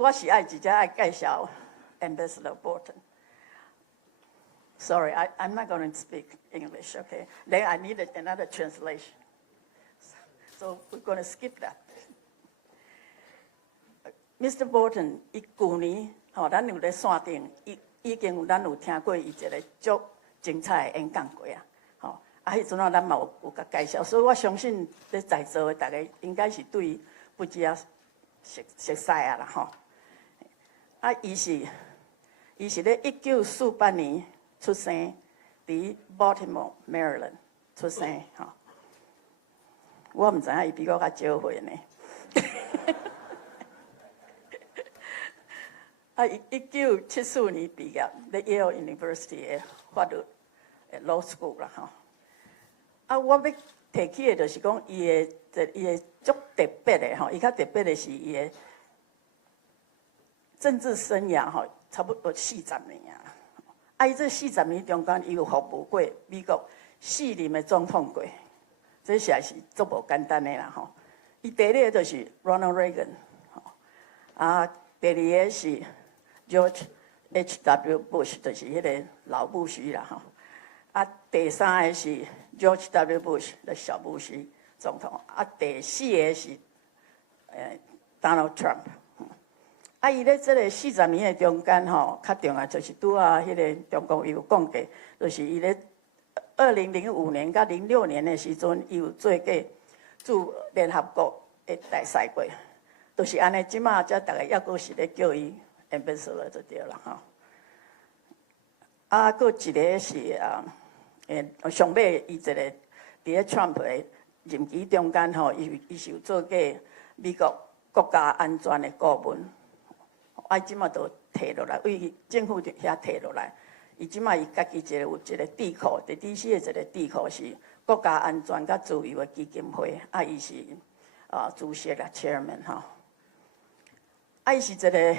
我是爱直接爱介绍 Ambassador Bolton. Sorry, I'm not going to speak English, okay? Then I need another translation. So we're going to skip that. Mr. Bolton, 伊去年咱有咧线顶，已经咱有听过伊一个足精彩的演讲过啊，迄阵咱嘛有甲介绍，所以我相信咧在座的大家应该是对不只啊熟悉啊啦伊是咧1948年出生，伫 Baltimore, Maryland 出生我唔知影伊比我较少岁呢。1974年毕业，咧 Yale University 的法律law school 啦我要提起的就是讲伊的足特别的伊较特别的是伊的政治生涯差不多40年伊这40年中间，伊有服务过美国4任的总统过，这实在是足无简单的啦伊第一个就是 Ronald Reagan 第二个是 George H.W. Bush， 就是迄个老布什啦第三个是 George W. Bush 的小布什总统第四个是Donald Trump。伊咧这个40年的中间较重要就是拄迄个中国伊有讲过，就是伊咧2005年到06年的时阵，伊有做过驻联合国的大使过，就是安尼。即马才大家抑阁是咧叫伊 ambassador 就对啦佫一个是上尾伊一个伫咧 Trump 的任期中间伊是有做过美国国家安全的顾问。即马都摕落来，为政府遐摕落来。即马伊家己有一个智库，伫 DC 的一个智库是国家安全甲自由的基金会，伊是主席啦 ，chairman 伊是一个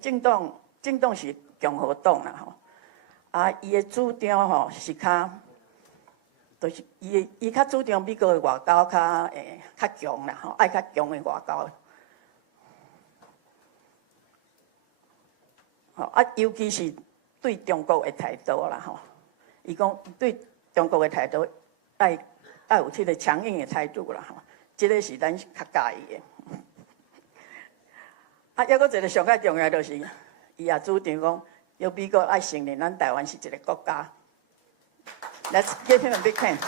政党是共和党啦伊的主张是就是伊较主张美国的外交较强啦爱较强的外交。尤其是对中国的态度啦伊讲对中国的态度爱有这个强硬的态度啦这个是咱较介意的。抑阁一个上较重要就是伊也主张讲，要美国爱承认咱台湾是一个国家。Let's give him a big hand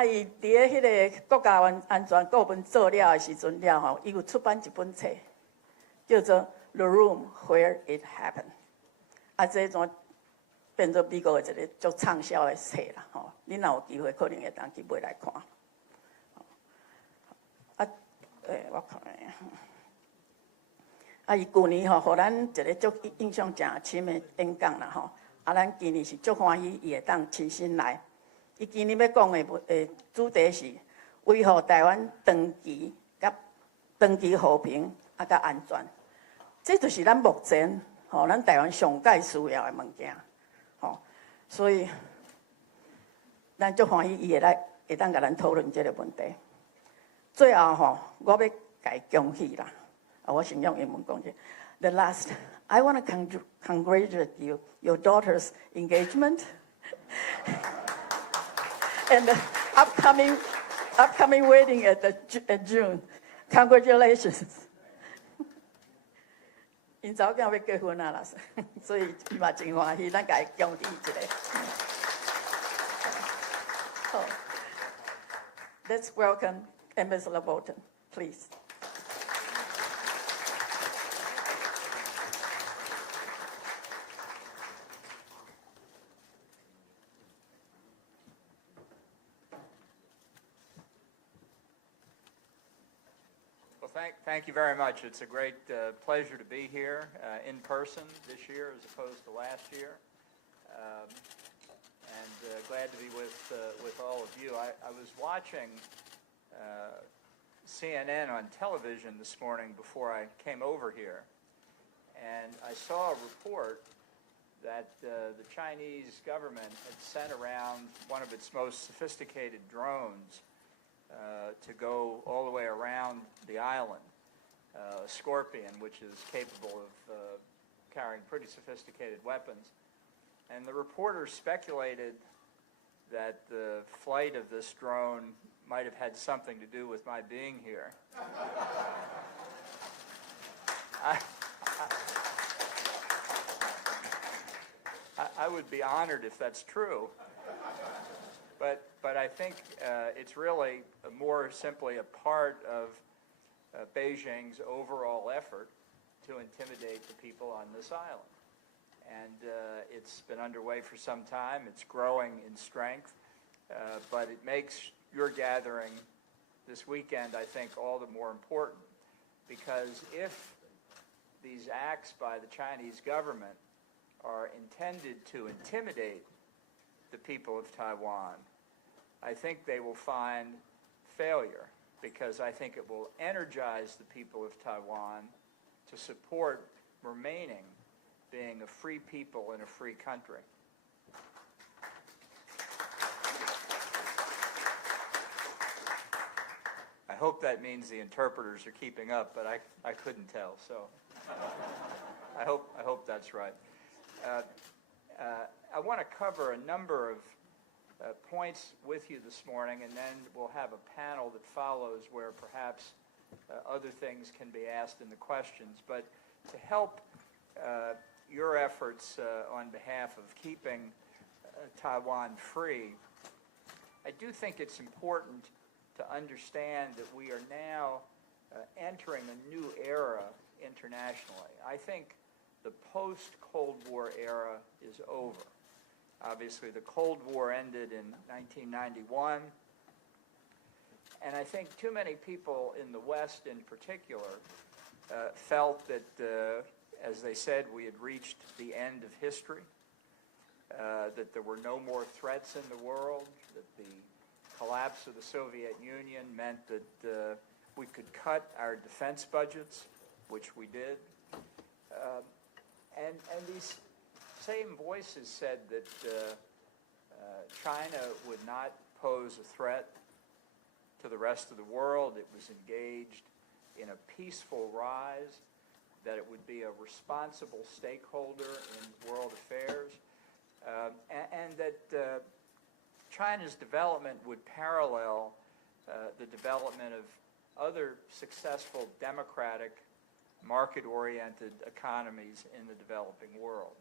伊伫咧迄个国家安全顾问做了的时阵了伊有出版一本册，叫做《The Room Where It Happened》。这种变做美国的一个足畅销的册啦你若有机会，可能会当去买来看。我看伊去年互咱一个足印象诚深的演讲啦咱今年是足欢喜伊会当亲身来。伊今年要讲的主题是维护台湾长期和平甲安全，这就是咱目前咱台湾上界需要的物件所以咱足欢喜伊会当甲咱讨论这个问题。最后我要甲伊恭喜啦，我先用英文讲者。The last, I want to congratulate you, your daughter's engagement. And the upcoming wedding at June. Congratulations. 因查某囝要结婚啦，所以伊嘛真欢喜，咱甲伊恭喜一下。好 ，Let's welcome Ambassador Bolton, please. Thank you very much. It's a great pleasure to be here in person this year as opposed to last year, and glad to be with all of you. I was watching CNN on television this morning before I came over here, and I saw a report that the Chinese government had sent around one of its most sophisticated drones to go all the way around the island, a Scorpion, which is capable of carrying pretty sophisticated weapons. And the reporters speculated that the flight of this drone might have had something to do with my being here. I would be honored if that's true. But I think it's really more simply a part of Beijing's overall effort to intimidate the people on this island. And it's been underway for some time. It's growing in strength. But it makes your gathering this weekend, I think, all the more important. Because if these acts by the Chinese government are intended to intimidate the people of Taiwan, I think they will find failure, because I think it will energize the people of Taiwan to support remaining being a free people in a free country. I hope that means the interpreters are keeping up, but I couldn't tell, so I hope that's right. I want to cover a number of points with you this morning, and then we'll have a panel that follows where perhaps other things can be asked in the questions. But to help your efforts on behalf of keeping Taiwan free, I do think it's important to understand that we are now entering a new era internationally. I think the post-Cold War era is over. Obviously, the Cold War ended in 1991, and I think too many people in the West in particular felt that, as they said, we had reached the end of history, that there were no more threats in the world, that the collapse of the Soviet Union meant that we could cut our defense budgets, which we did. And these same voices said that China would not pose a threat to the rest of the world. It was engaged in a peaceful rise, that it would be a responsible stakeholder in world affairs, and that China's development would parallel the development of other successful democratic, market-oriented economies in the developing world.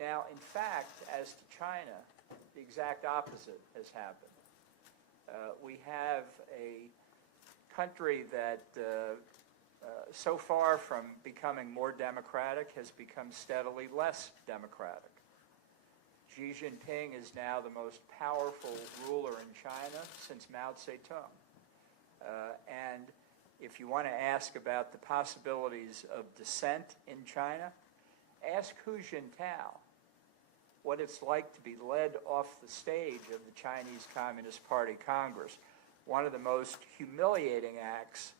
Now, in fact, as to China, the exact opposite has happened. We have a country that, so far from becoming more democratic, has become steadily less democratic. Xi Jinping is now the most powerful ruler in China since Mao Zedong. And if you want to ask about the possibilities of dissent in China, ask Hu Jintao what it's like to be led off the stage of the Chinese Communist Party Congress, one of the most humiliating acts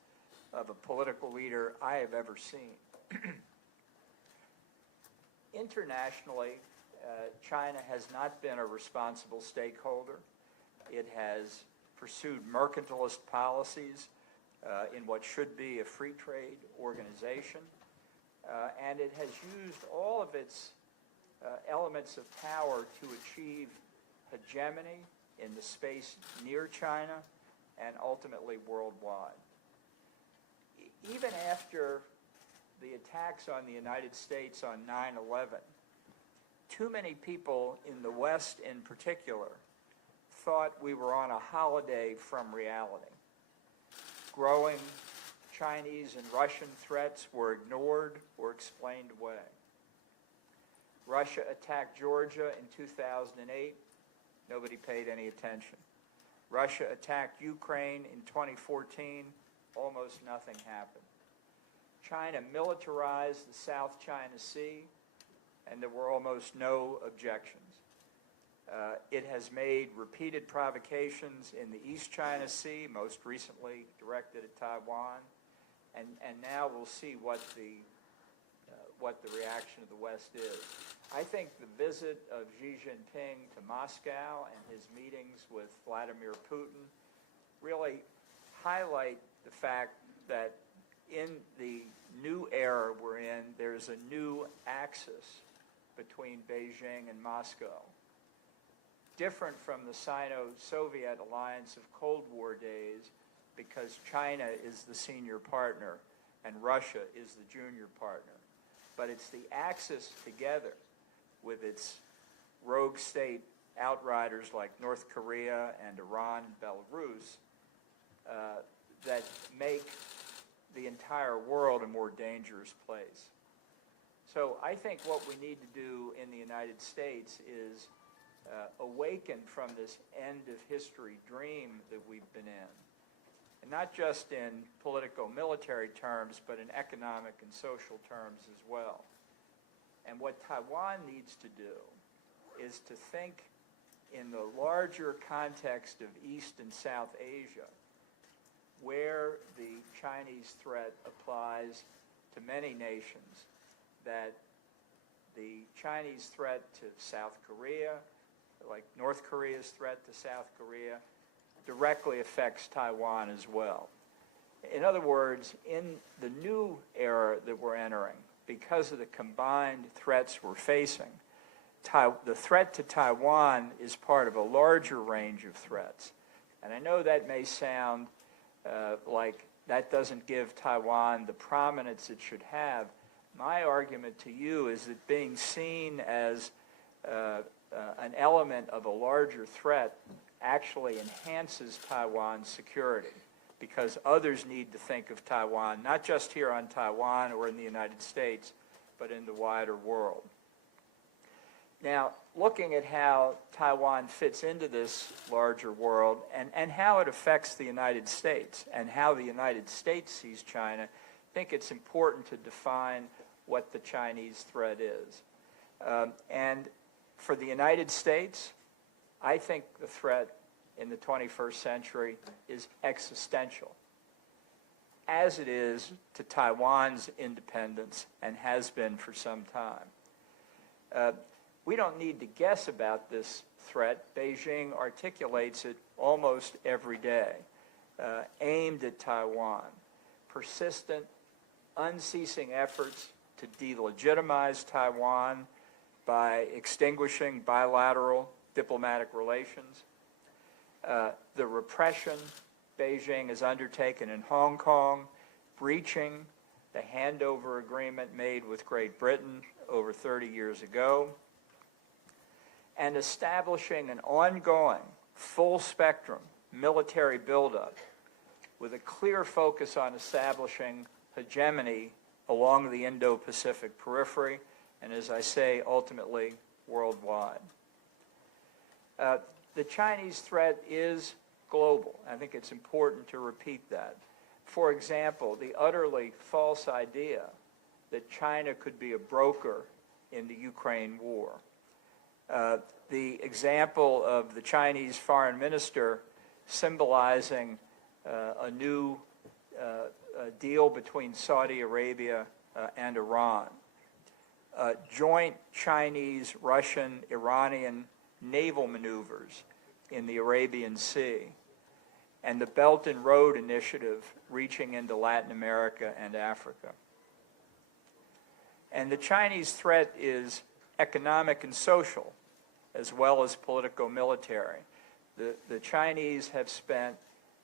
of a political leader I have ever seen. Internationally, China has not been a responsible stakeholder. It has pursued mercantilist policies in what should be a free trade organization, and it has used all of its elements of power to achieve hegemony in the space near China and ultimately worldwide. Even after the attacks on the United States on 9/11, too many people in the West in particular thought we were on a holiday from reality. Growing Chinese and Russian threats were ignored or explained away. Russia attacked Georgia in 2008. Nobody paid any attention. Russia attacked Ukraine in 2014. Almost nothing happened. China militarized the South China Sea, and there were almost no objections. It has made repeated provocations in the East China Sea, most recently directed at Taiwan, and now we'll see what the reaction of the West is. I think the visit of Xi Jinping to Moscow and his meetings with Vladimir Putin really highlight the fact that in the new era we're in, there's a new axis between Beijing and Moscow. Different from the Sino-Soviet alliance of Cold War days, because China is the senior partner and Russia is the junior partner. But it's the axis together with its rogue state outriders like North Korea and Iran and Belarus that make the entire world a more dangerous place. So I think what we need to do in the United States is awaken from this end of history dream that we've been in. And not just in political military terms, but in economic and social terms as well. And what Taiwan needs to do is to think in the larger context of East and South Asia, where the Chinese threat applies to many nations, that the Chinese threat to South Korea, like North Korea's threat to South Korea, directly affects Taiwan as well. In other words, in the new era that we're entering, because of the combined threats we're facing, the threat to Taiwan is part of a larger range of threats. And I know that may sound like that doesn't give Taiwan the prominence it should have. My argument to you is that being seen as an element of a larger threat actually enhances Taiwan's security, because others need to think of Taiwan, not just here on Taiwan or in the United States, but in the wider world. Now, looking at how Taiwan fits into this larger world and how it affects the United States and how the United States sees China, I think it's important to define what the Chinese threat is. And for the United States, I think the threat in the 21st century is existential, as it is to Taiwan's independence and has been for some time. We don't need to guess about this threat. Beijing articulates it almost every day, aimed at Taiwan. Persistent, unceasing efforts to delegitimize Taiwan by extinguishing bilateral diplomatic relations. The repression Beijing has undertaken in Hong Kong, breaching the handover agreement made with Great Britain over 30 years ago, and establishing an ongoing, full-spectrum military buildup with a clear focus on establishing hegemony along the Indo-Pacific periphery, and as I say, ultimately worldwide. The Chinese threat is global. I think it's important to repeat that. For example, the utterly false idea that China could be a broker in the Ukraine war. The example of the Chinese foreign minister symbolizing a new deal between Saudi Arabia and Iran. Joint Chinese, Russian, Iranian naval maneuvers in the Arabian Sea, and the Belt and Road Initiative reaching into Latin America and Africa. And the Chinese threat is economic and social, as well as politico-military. The Chinese have spent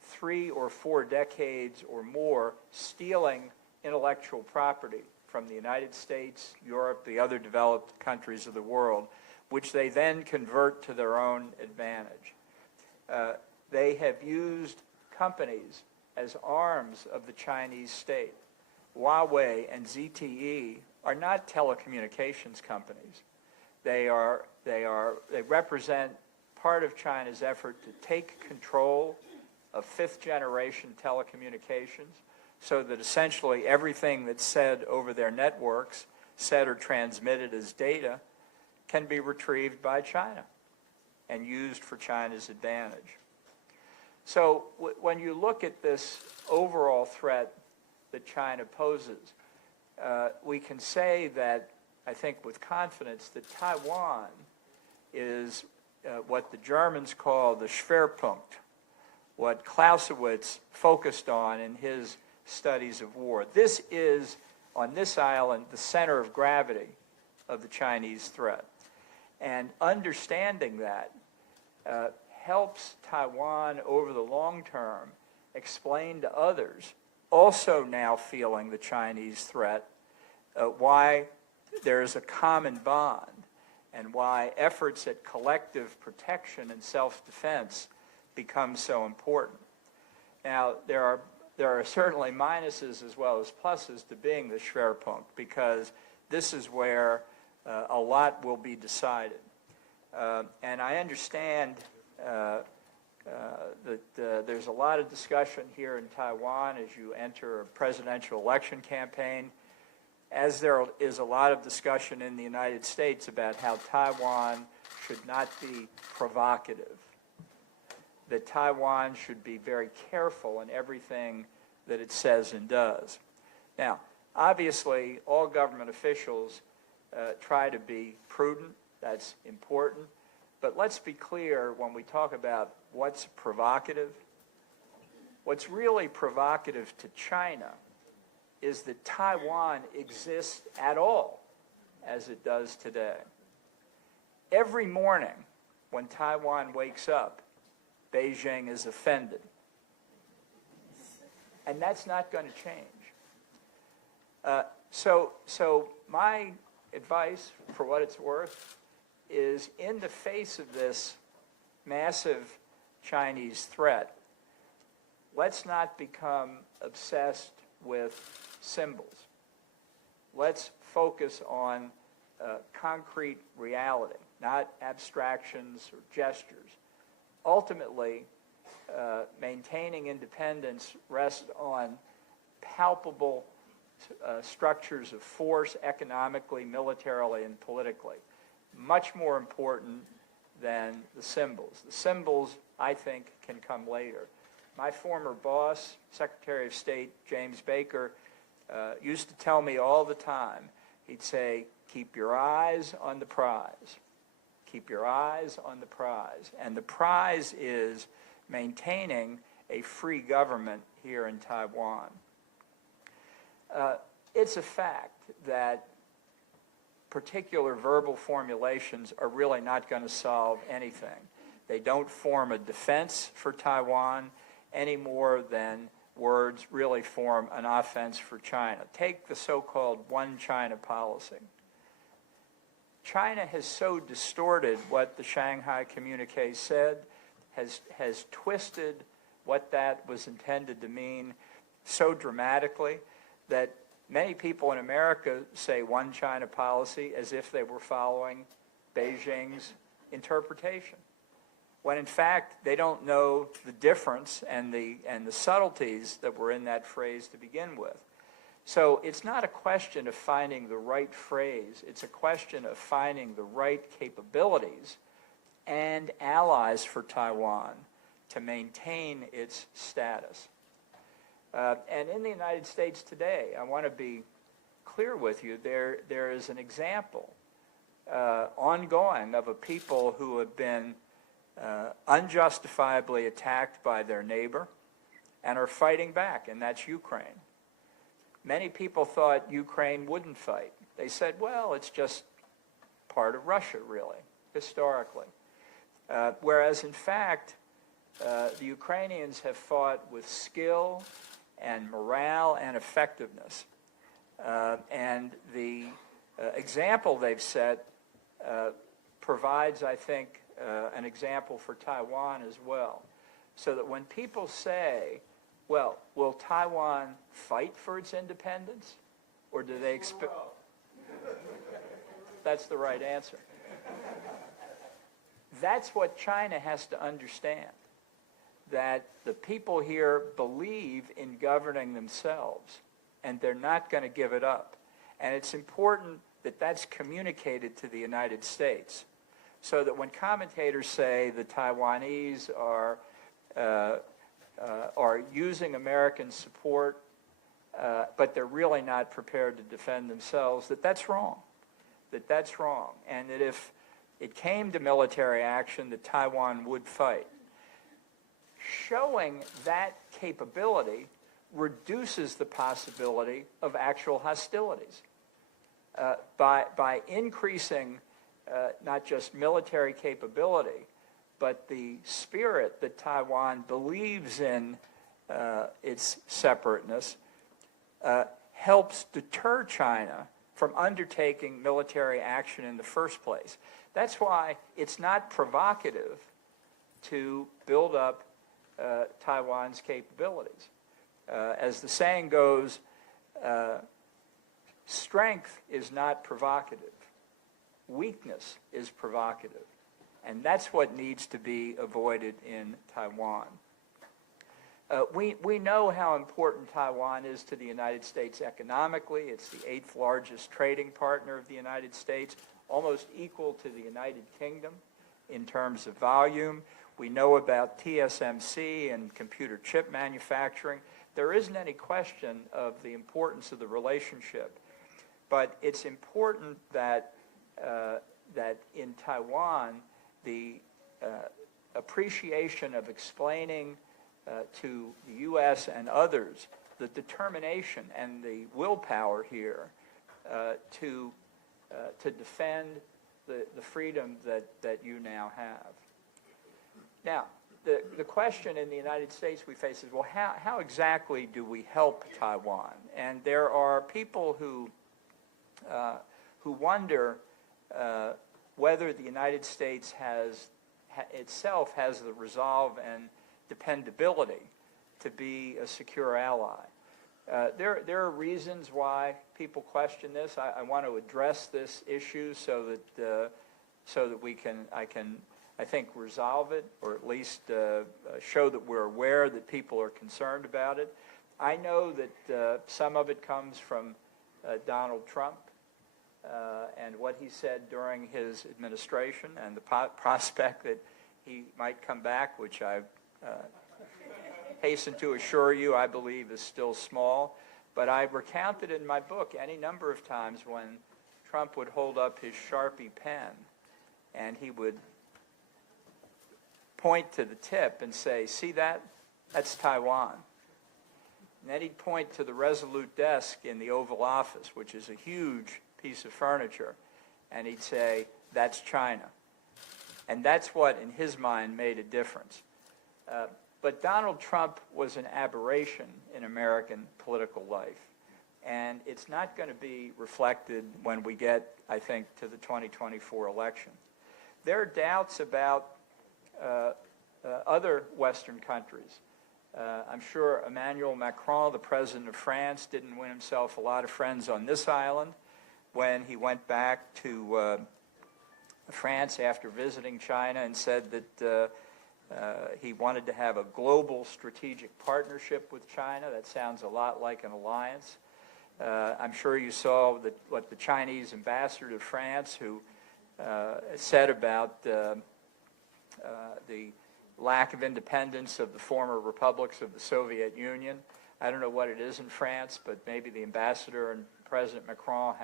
3 or 4 decades or more stealing intellectual property from the United States, Europe, the other developed countries of the world, which they then convert to their own advantage. They have used companies as arms of the Chinese state. Huawei and ZTE are not telecommunications companies. They represent part of China's effort to take control of 5th-generation telecommunications, so that essentially everything that's said over their networks, said or transmitted as data, can be retrieved by China and used for China's advantage. So when you look at this overall threat that China poses, we can say that I think with confidence, that Taiwan is what the Germans call the Schwerpunkt, what Clausewitz focused on in his studies of war. This is, on this island, the center of gravity of the Chinese threat. And understanding that helps Taiwan over the long term explain to others, also now feeling the Chinese threat, why there is a common bond and why efforts at collective protection and self-defense become so important. Now, there are certainly minuses as well as pluses to being the Schwerpunkt, because this is where a lot will be decided. And I understand that there's a lot of discussion here in Taiwan as you enter a presidential election campaign, as there is a lot of discussion in the United States about how Taiwan should not be provocative, that Taiwan should be very careful in everything that it says and does. Now, obviously, all government officials try to be prudent. That's important. But let's be clear when we talk about what's provocative. What's really provocative to China is that Taiwan exists at all as it does today. Every morning when Taiwan wakes up, Beijing is offended. And that's not going to change. So my advice, for what it's worth, is in the face of this massive Chinese threat, let's not become obsessed with symbols. Let's focus on concrete reality, not abstractions or gestures. Ultimately, maintaining independence rests on palpable structures of force, economically, militarily, and politically. Much more important than the symbols. The symbols, I think, can come later. My former boss, Secretary of State James Baker, used to tell me all the time, he'd say, keep your eyes on the prize. Keep your eyes on the prize. And the prize is maintaining a free government here in Taiwan. It's a fact that particular verbal formulations are really not going to solve anything. They don't form a defense for Taiwan any more than words really form an offense for China. Take the so-called one China policy. China has so distorted what the Shanghai communique said, has twisted what that was intended to mean so dramatically that many people in America say one China policy as if they were following Beijing's interpretation, when in fact they don't know the difference and the subtleties that were in that phrase to begin with. So it's not a question of finding the right phrase, it's a question of finding the right capabilities and allies for Taiwan to maintain its status. And in the United States today, I want to be clear with you, there is an example ongoing of a people who have been unjustifiably attacked by their neighbor and are fighting back, and that's Ukraine. Many people thought Ukraine wouldn't fight. They said, well, it's just part of Russia, really, historically. Whereas, in fact, the Ukrainians have fought with skill and morale and effectiveness. And the example they've set provides, I think, an example for Taiwan as well. So that when people say, well, will Taiwan fight for its independence? Or do they expect... That's the right answer. That's what China has to understand, that the people here believe in governing themselves, and they're not going to give it up. And it's important that that's communicated to the United States, so that when commentators say the Taiwanese are using American support, but they're really not prepared to defend themselves, that's wrong. that that's wrong, and that if it came to military action, that Taiwan would fight. Showing that capability reduces the possibility of actual hostilities. By increasing not just military capability, but the spirit that Taiwan believes in its separateness, helps deter China from undertaking military action in the first place. That's why it's not provocative to build up Taiwan's capabilities. As the saying goes, strength is not provocative. Weakness is provocative. And that's what needs to be avoided in Taiwan. We know how important Taiwan is to the United States economically. It's the 8th largest trading partner of the United States, almost equal to the United Kingdom in terms of volume. We know about TSMC and computer chip manufacturing. There isn't any question of the importance of the relationship. But it's important that, that in Taiwan, the appreciation of explaining to the U.S. and others the determination and the willpower here to defend the freedom that you now have. Now, the question in the United States we face is, well, how exactly do we help Taiwan? And there are people who wonder whether the United States itself has the resolve and dependability to be a secure ally. There are reasons why people question this. I want to address this issue so that we can, I think, resolve it, or at least show that we're aware that people are concerned about it. I know that some of it comes from Donald Trump and what he said during his administration, and the prospect that he might come back, which I hasten to assure you I believe is still small. But I recounted in my book any number of times when Trump would hold up his Sharpie pen and he would point to the tip and say, "See that? That's Taiwan." And then he'd point to the Resolute desk in the Oval Office, which is a huge piece of furniture, and he'd say, "That's China." And that's what, in his mind, made a difference. But Donald Trump was an aberration in American political life. And it's not going to be reflected when we get, I think, to the 2024 election. There are doubts about other Western countries. I'm sure Emmanuel Macron, the president of France, didn't win himself a lot of friends on this island when he went back to France after visiting China and said that he wanted to have a global strategic partnership with China. That sounds a lot like an alliance. I'm sure you saw what the Chinese ambassador to France, who said about the lack of independence of the former republics of the Soviet Union. I don't know what it is in France, but maybe the ambassador and President Macron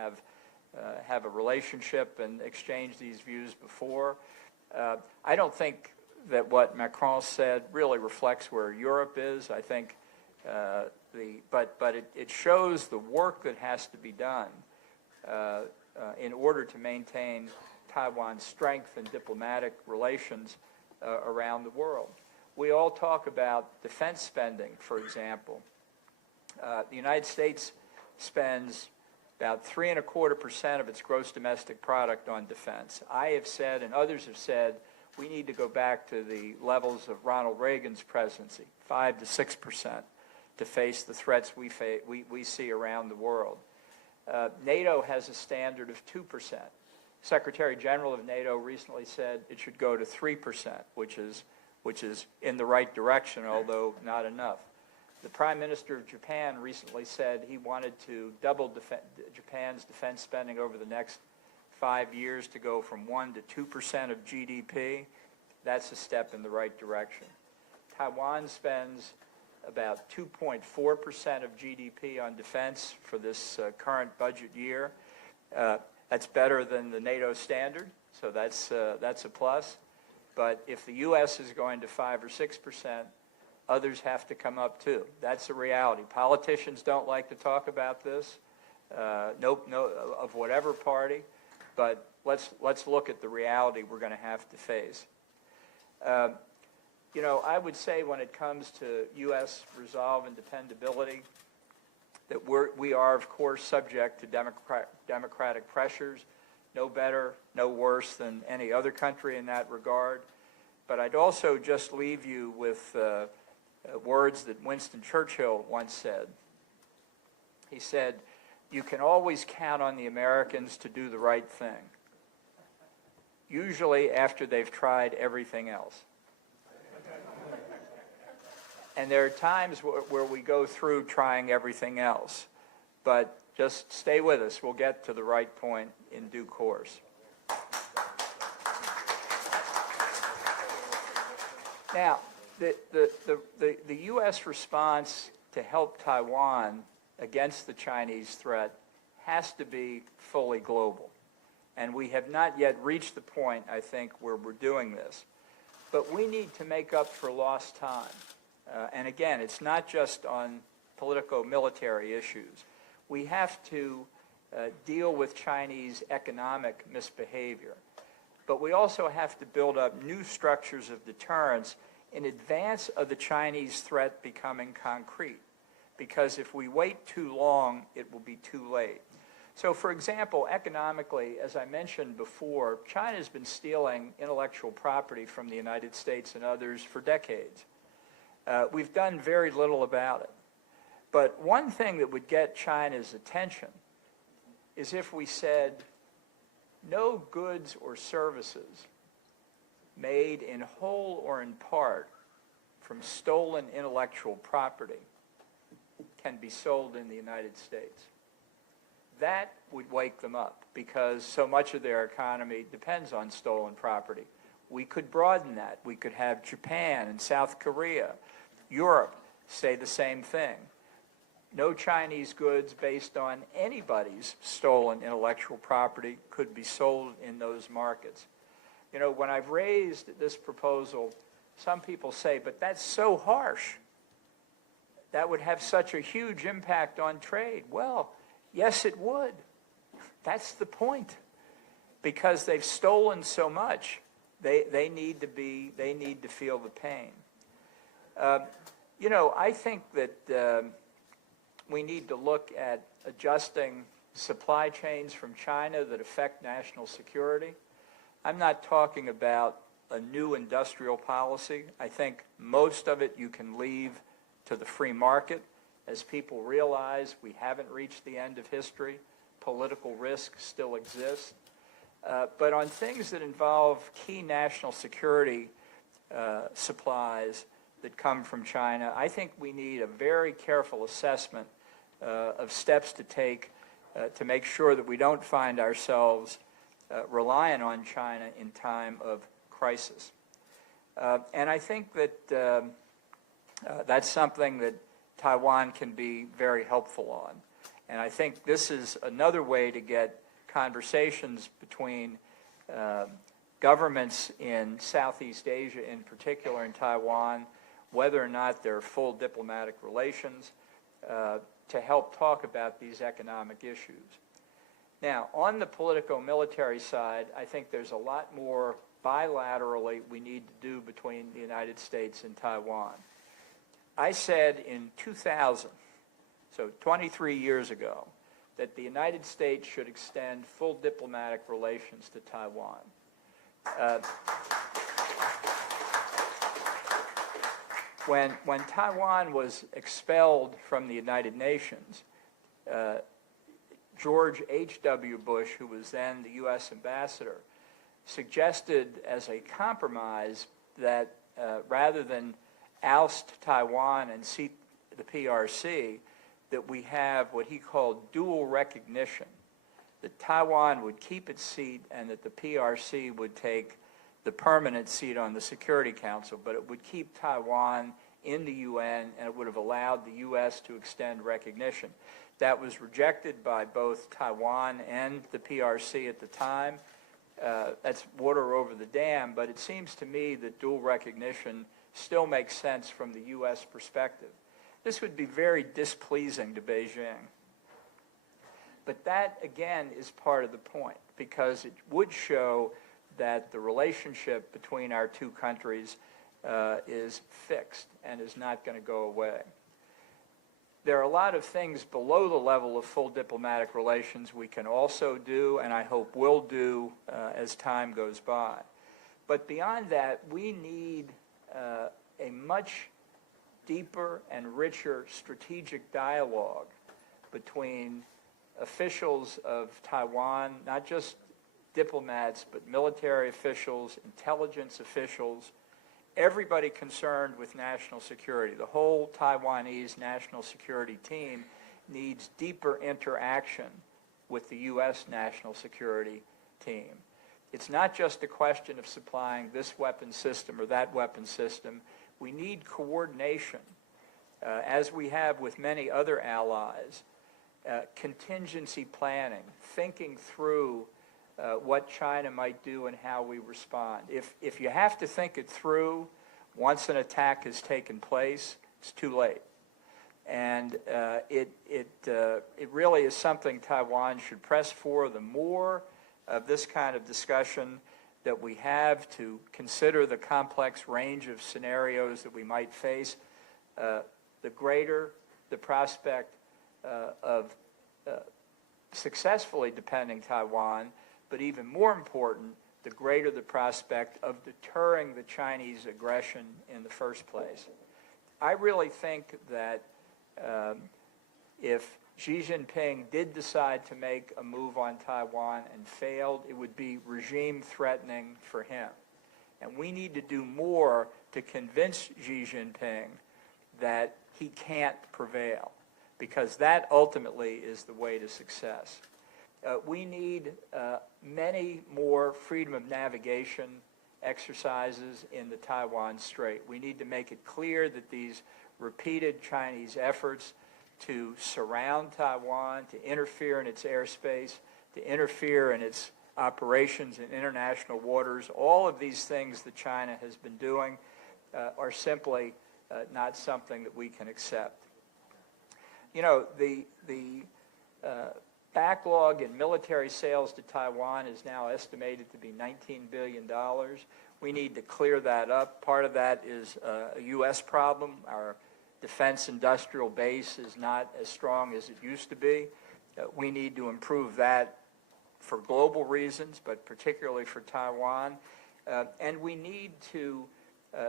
have a relationship and exchanged these views before. I don't think that what Macron said really reflects where Europe is. I think, but it shows the work that has to be done in order to maintain Taiwan's strength in diplomatic relations around the world. We all talk about defense spending, for example. The United States spends about 3.25% of its gross domestic product on defense. I have said, and others have said, we need to go back to the levels of Ronald Reagan's presidency, 5 to 6%, to face the threats we see around the world. NATO has a standard of 2%. Secretary General of NATO recently said it should go to 3%, which is in the right direction, although not enough. The Prime Minister of Japan recently said he wanted to double Japan's defense spending over the next 5 years to go from 1 to 2% of GDP. That's a step in the right direction. Taiwan spends about 2.4% of GDP on defense for this current budget year. That's better than the NATO standard, so that's a plus. But if the U.S. is going to 5 or 6%, others have to come up too. That's a reality. Politicians don't like to talk about this, no, of whatever party, but let's look at the reality we're going to have to face. You know, I would say when it comes to U.S. resolve and dependability, that we are, of course, subject to democratic pressures, no better, no worse than any other country in that regard. But I'd also just leave you with words that Winston Churchill once said. He said, "You can always count on the Americans to do the right thing, usually after they've tried everything else." And there are times where we go through trying everything else. But just stay with us. We'll get to the right point in due course. Now, the U.S. response to help Taiwan against the Chinese threat has to be fully global. And we have not yet reached the point, I think, where we're doing this. But we need to make up for lost time. And again, it's not just on politico-military issues. We have to deal with Chinese economic misbehavior. But we also have to build up new structures of deterrence in advance of the Chinese threat becoming concrete. Because if we wait too long, it will be too late. So, for example, economically, as I mentioned before, China's been stealing intellectual property from the United States and others for decades. We've done very little about it. But one thing that would get China's attention is if we said, no goods or services made in whole or in part from stolen intellectual property can be sold in the United States. That would wake them up because so much of their economy depends on stolen property. We could broaden that. We could have Japan and South Korea, Europe say the same thing. No Chinese goods based on anybody's stolen intellectual property could be sold in those markets. You know, when I've raised this proposal, some people say, but that's so harsh. That would have such a huge impact on trade. Well, yes, it would. That's the point. Because they've stolen so much, they need to feel the pain. You know, I think that we need to look at adjusting supply chains from China that affect national security. I'm not talking about a new industrial policy. I think most of it you can leave to the free market as people realize we haven't reached the end of history. Political risk still exists. But on things that involve key national security supplies that come from China, I think we need a very careful assessment of steps to take to make sure that we don't find ourselves reliant on China in time of crisis. And I think that that's something that Taiwan can be very helpful on. And I think this is another way to get conversations between governments in Southeast Asia, in particular in Taiwan, whether or not there are full diplomatic relations, to help talk about these economic issues. Now, on the politico-military side, I think there's a lot more bilaterally we need to do between the United States and Taiwan. I said in 2000, so 23 years ago, that the United States should extend full diplomatic relations to Taiwan. When Taiwan was expelled from the United Nations, George H.W. Bush, who was then the U.S. ambassador, suggested as a compromise that rather than oust Taiwan and seat the PRC, that we have what he called dual recognition, that Taiwan would keep its seat and that the PRC would take the permanent seat on the Security Council, but it would keep Taiwan in the UN, and it would have allowed the U.S. to extend recognition. That was rejected by both Taiwan and the PRC at the time. That's water over the dam, but it seems to me that dual recognition still makes sense from the U.S. perspective. This would be very displeasing to Beijing. But that, again, is part of the point, because it would show that the relationship between our two countries is fixed and is not going to go away. There are a lot of things below the level of full diplomatic relations we can also do, and I hope will do as time goes by. But beyond that, we need a much deeper and richer strategic dialogue between officials of Taiwan, not just diplomats, but military officials, intelligence officials, everybody concerned with national security. The whole Taiwanese national security team needs deeper interaction with the U.S. national security team. It's not just a question of supplying this weapon system or that weapon system. We need coordination, as we have with many other allies, contingency planning, thinking through what China might do and how we respond. If you have to think it through once an attack has taken place, it's too late. And it really is something Taiwan should press for. The more of this kind of discussion that we have to consider the complex range of scenarios that we might face, the greater the prospect of successfully defending Taiwan, but even more important, the greater the prospect of deterring the Chinese aggression in the first place. I really think that if Xi Jinping did decide to make a move on Taiwan and failed, it would be regime threatening for him. And we need to do more to convince Xi Jinping that he can't prevail, because that ultimately is the way to success. We need many more freedom of navigation exercises in the Taiwan Strait. We need to make it clear that these repeated Chinese efforts to surround Taiwan, to interfere in its airspace, to interfere in its operations in international waters, all of these things that China has been doing are simply not something that we can accept. You know, the backlog in military sales to Taiwan is now estimated to be $19 billion. We need to clear that up. Part of that is a U.S. problem. Our defense industrial base is not as strong as it used to be. We need to improve that for global reasons, but particularly for Taiwan. And we need to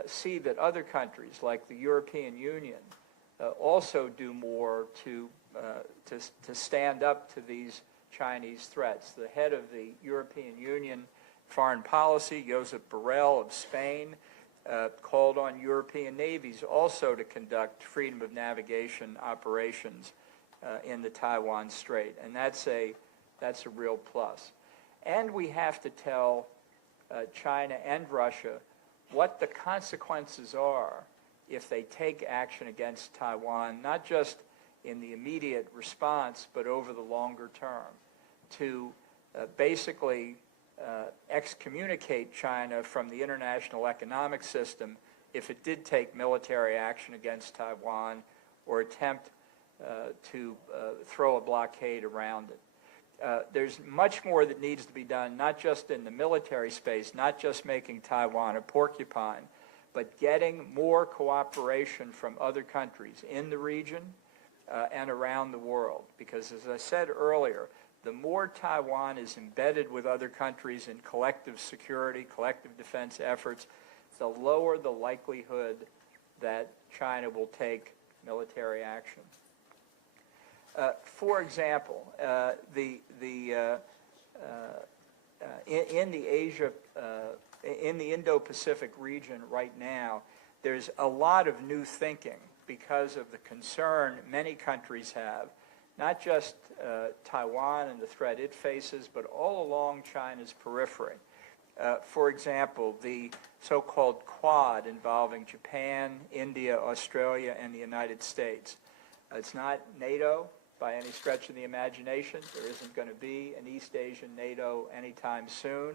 see that other countries like the European Union also do more to stand up to these Chinese threats. The head of the European Union Foreign Policy, Josep Borrell of Spain, called on European navies also to conduct freedom of navigation operations in the Taiwan Strait, and that's a real plus. And we have to tell China and Russia what the consequences are if they take action against Taiwan, not just in the immediate response, but over the longer term, to basically excommunicate China from the international economic system if it did take military action against Taiwan or attempt to throw a blockade around it. There's much more that needs to be done, not just in the military space, not just making Taiwan a porcupine, but getting more cooperation from other countries in the region and around the world. Because as I said earlier, the more Taiwan is embedded with other countries in collective security, collective defense efforts, the lower the likelihood that China will take military action. For example, in the Indo-Pacific region right now, there's a lot of new thinking because of the concern many countries have, not just Taiwan and the threat it faces, but all along China's periphery. For example, the so-called Quad involving Japan, India, Australia, and the United States. It's not NATO by any stretch of the imagination. There isn't going to be an East Asian NATO anytime soon.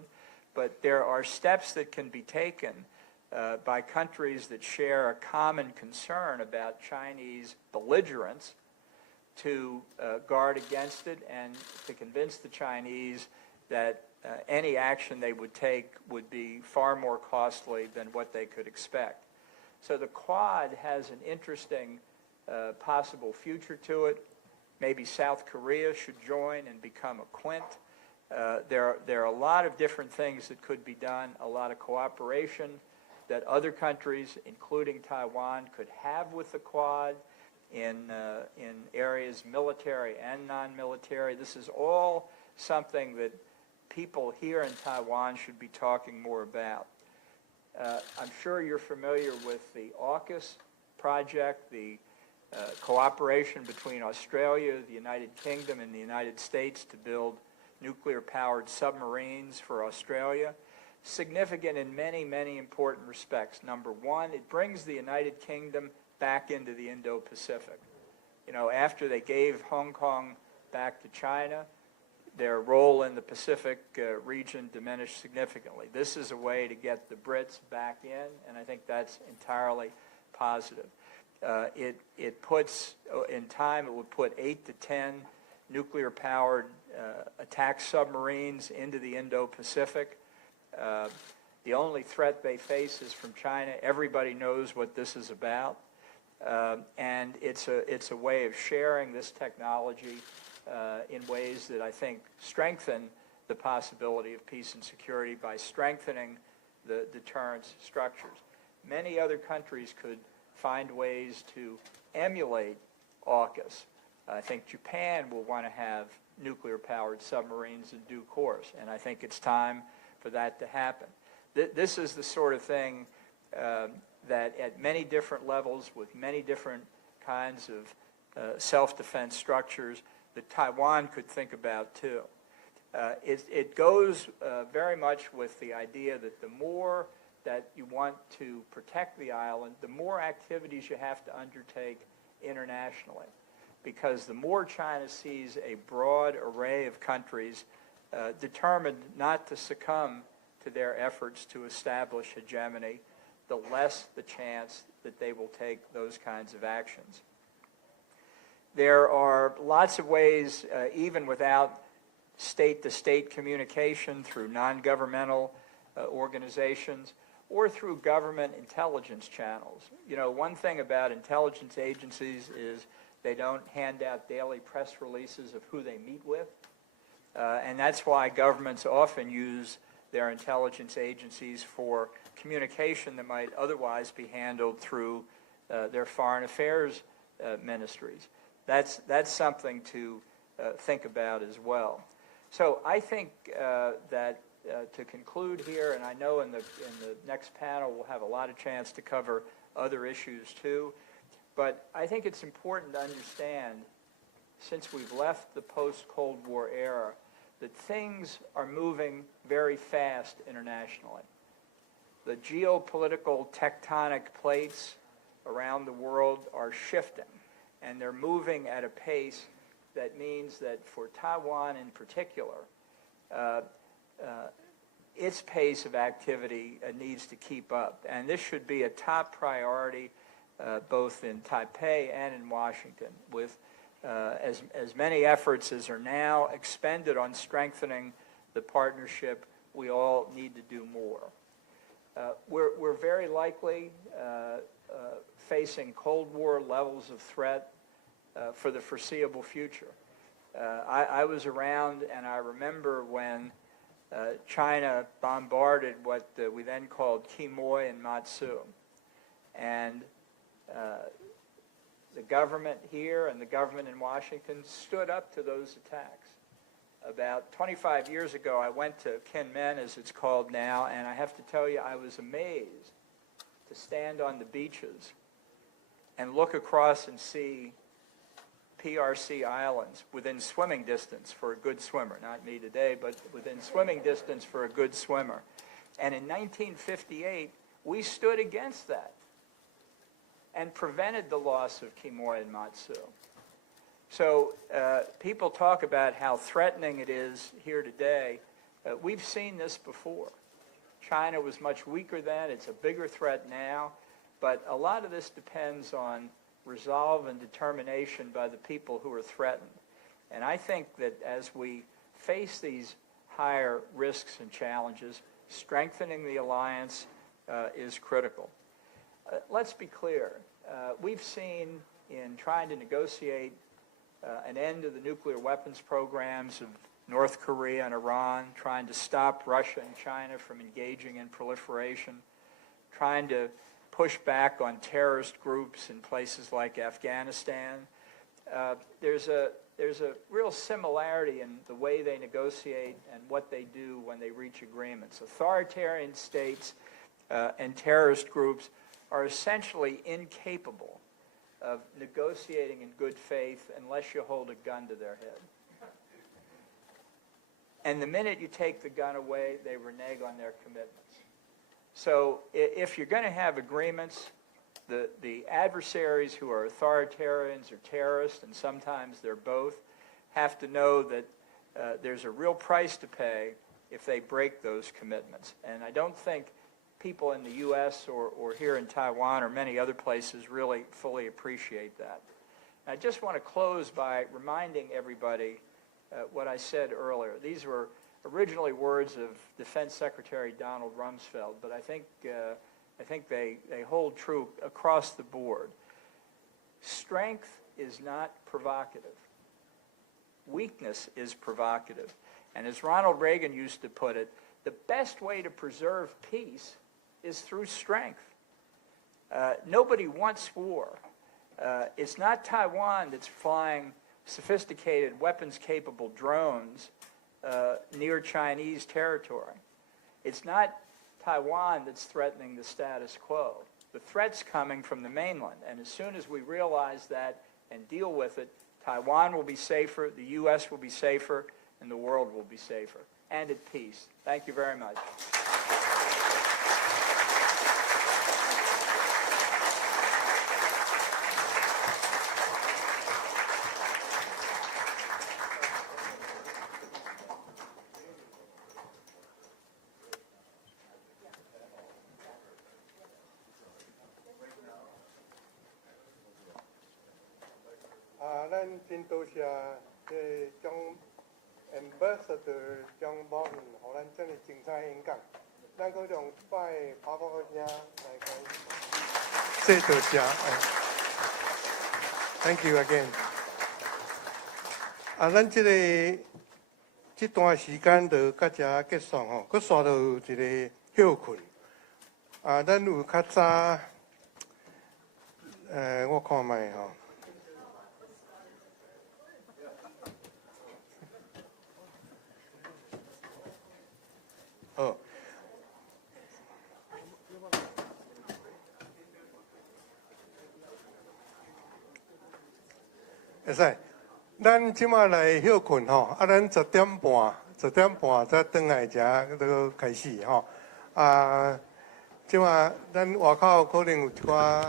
But there are steps that can be taken by countries that share a common concern about Chinese belligerence to guard against it and to convince the Chinese that any action they would take would be far more costly than what they could expect. So the Quad has an interesting possible future to it. Maybe South Korea should join and become a Quint. There are a lot of different things that could be done, a lot of cooperation that other countries, including Taiwan, could have with the Quad in areas military and non-military. This is all something that people here in Taiwan should be talking more about. I'm sure you're familiar with the AUKUS project, the cooperation between Australia, the United Kingdom, and the United States to build nuclear-powered submarines for Australia. Significant in many, many important respects. Number one, it brings the United Kingdom back into the Indo-Pacific. You know, after they gave Hong Kong back to China, their role in the Pacific region diminished significantly. This is a way to get the Brits back in, and I think that's entirely positive. It puts, in time, it would put 8 to 10 nuclear-powered attack submarines into the Indo-Pacific. The only threat they face is from China. Everybody knows what this is about. And it's a way of sharing this technology in ways that I think strengthen the possibility of peace and security by strengthening the deterrence structures. Many other countries could find ways to emulate AUKUS. I think Japan will want to have nuclear-powered submarines in due course, and I think it's time for that to happen. This is the sort of thing that at many different levels with many different kinds of self-defense structures that Taiwan could think about too. It goes very much with the idea that the more that you want to protect the island, the more activities you have to undertake internationally. Because the more China sees a broad array of countries determined not to succumb to their efforts to establish hegemony, the less the chance that they will take those kinds of actions. There are lots of ways, even without state-to-state communication through non-governmental organizations or through government intelligence channels. You know, one thing about intelligence agencies is they don't hand out daily press releases of who they meet with. And that's why governments often use their intelligence agencies for communication that might otherwise be handled through their foreign affairs ministries. That's something to think about as well. So I think that to conclude here, and I know in the next panel we'll have a lot of chance to cover other issues too, but I think it's important to understand, since we've left the post-Cold War era, that things are moving very fast internationally. The geopolitical tectonic plates around the world are shifting, and they're moving at a pace that means that for Taiwan in particular, its pace of activity needs to keep up. And this should be a top priority both in Taipei and in Washington, with as many efforts as are now expended on strengthening the partnership. We all need to do more. We're very likely facing Cold War levels of threat for the foreseeable future. I was around, and I remember when China bombarded what we then called Quemoy and Matsu. And the government here and the government in Washington stood up to those attacks. About 25 years ago, I went to Kinmen, as it's called now, and I have to tell you, I was amazed to stand on the beaches and look across and see PRC islands within swimming distance for a good swimmer. Not me today, but within swimming distance for a good swimmer. And in 1958, we stood against that and prevented the loss of Quemoy and Matsu. So people talk about how threatening it is here today. We've seen this before. China was much weaker then. It's a bigger threat now. But a lot of this depends on resolve and determination by the people who are threatened. And I think that as we face these higher risks and challenges, strengthening the alliance is critical. Let's be clear. We've seen in trying to negotiate an end to the nuclear weapons programs of North Korea and Iran, trying to stop Russia and China from engaging in proliferation, trying to push back on terrorist groups in places like Afghanistan. There's a real similarity in the way they negotiate and what they do when they reach agreements. Authoritarian states and terrorist groups are essentially incapable of negotiating in good faith unless you hold a gun to their head. And the minute you take the gun away, they renege on their commitments. So if you're going to have agreements, the adversaries who are authoritarians or terrorists, and sometimes they're both, have to know that there's a real price to pay if they break those commitments. And I don't think people in the U.S. or here in Taiwan or many other places really fully appreciate that. And I just want to close by reminding everybody what I said earlier. These were originally words of Defense Secretary Donald Rumsfeld, but I think they hold true across the board. Strength is not provocative. Weakness is provocative. And as Ronald Reagan used to put it, the best way to preserve peace is through strength. Nobody wants war. It's not Taiwan that's flying sophisticated weapons-capable drones near Chinese territory. It's not Taiwan that's threatening the status quo. The threat's coming from the mainland, and as soon as we realize that and deal with it, Taiwan will be safer, the U.S. will be safer, and the world will be safer, and at peace. Thank you very much.咱真多谢蒋 Ambassador 蒋保远，互咱这么精彩演讲。咱可用拜拍鼓个声来开始。谢多谢，Thank you again。咱这段时间就到这结束吼，佮刷到有一个休困。咱有较早，我看卖吼。好，会使。咱即马来休困吼，咱10点半才转来遮，都开始吼。即马咱外口可能有一寡。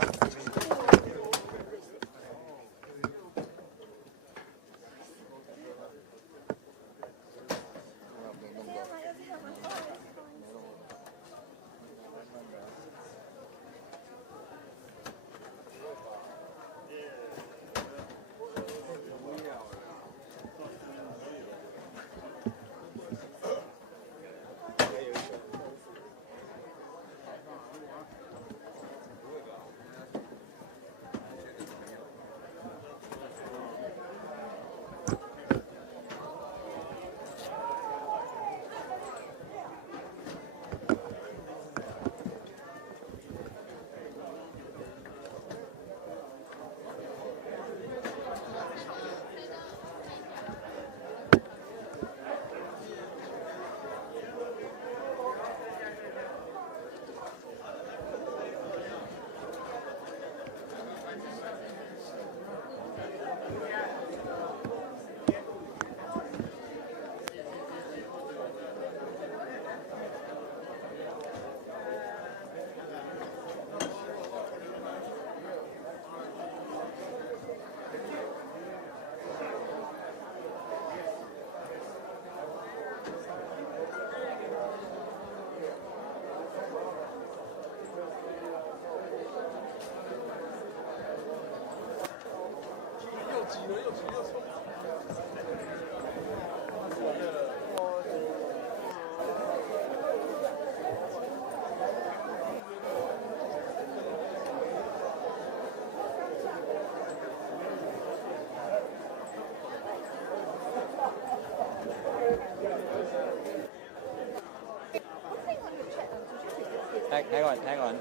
Hang on.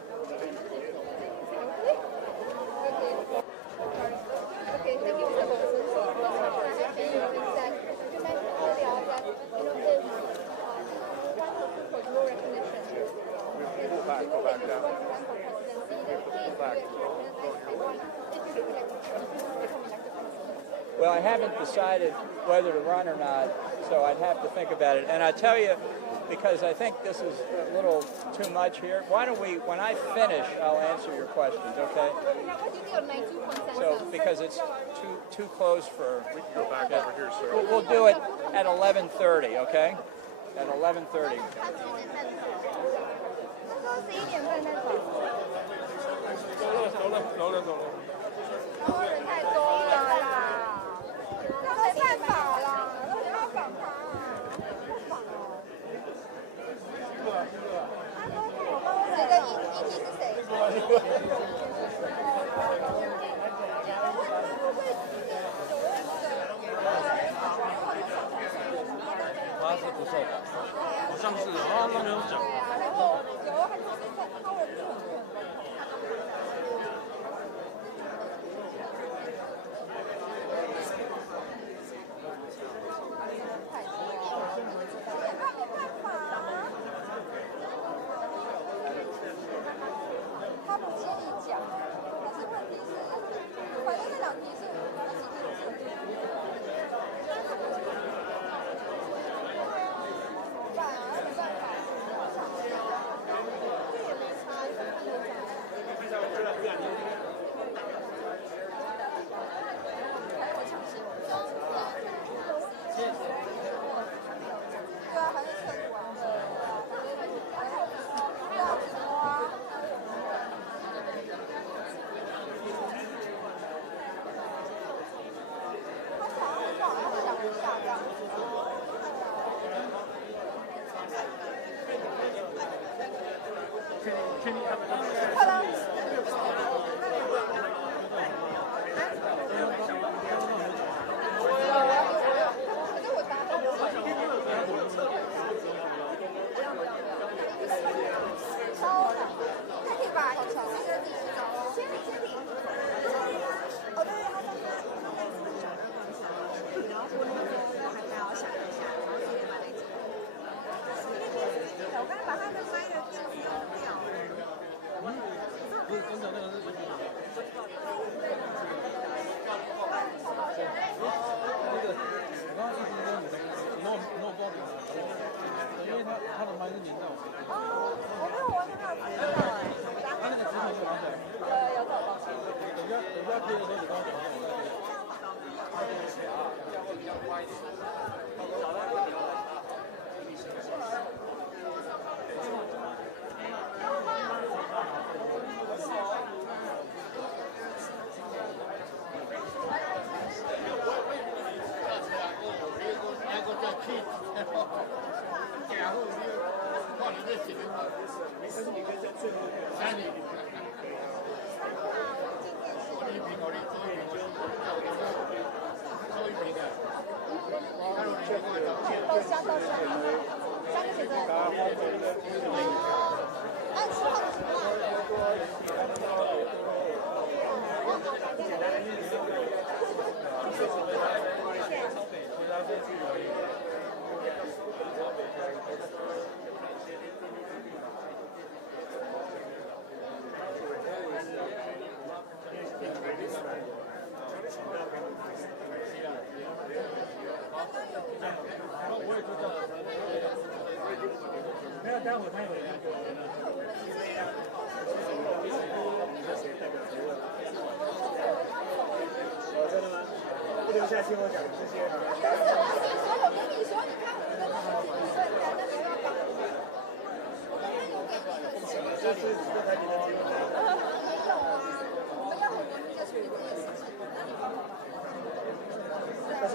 Okay, thank you, Mr. Go back down. Well, I haven't decided whether to run or not, so I'd have to think about it. And I tell you, because I think this is a little too much here, why don't we, when I finish, I'll answer your questions, okay? So, because it's too close for... We can go back over here, sir. We'll do it at 11:30, okay? At 11:30. 走了。人太多了啦，那没办法啦，那我要赶他。谁的议题是谁？他是不受吧？好像是啊，那没有讲。对啊，然后有很多是在他的这种。他不建议讲，可是问题是，反正这两题是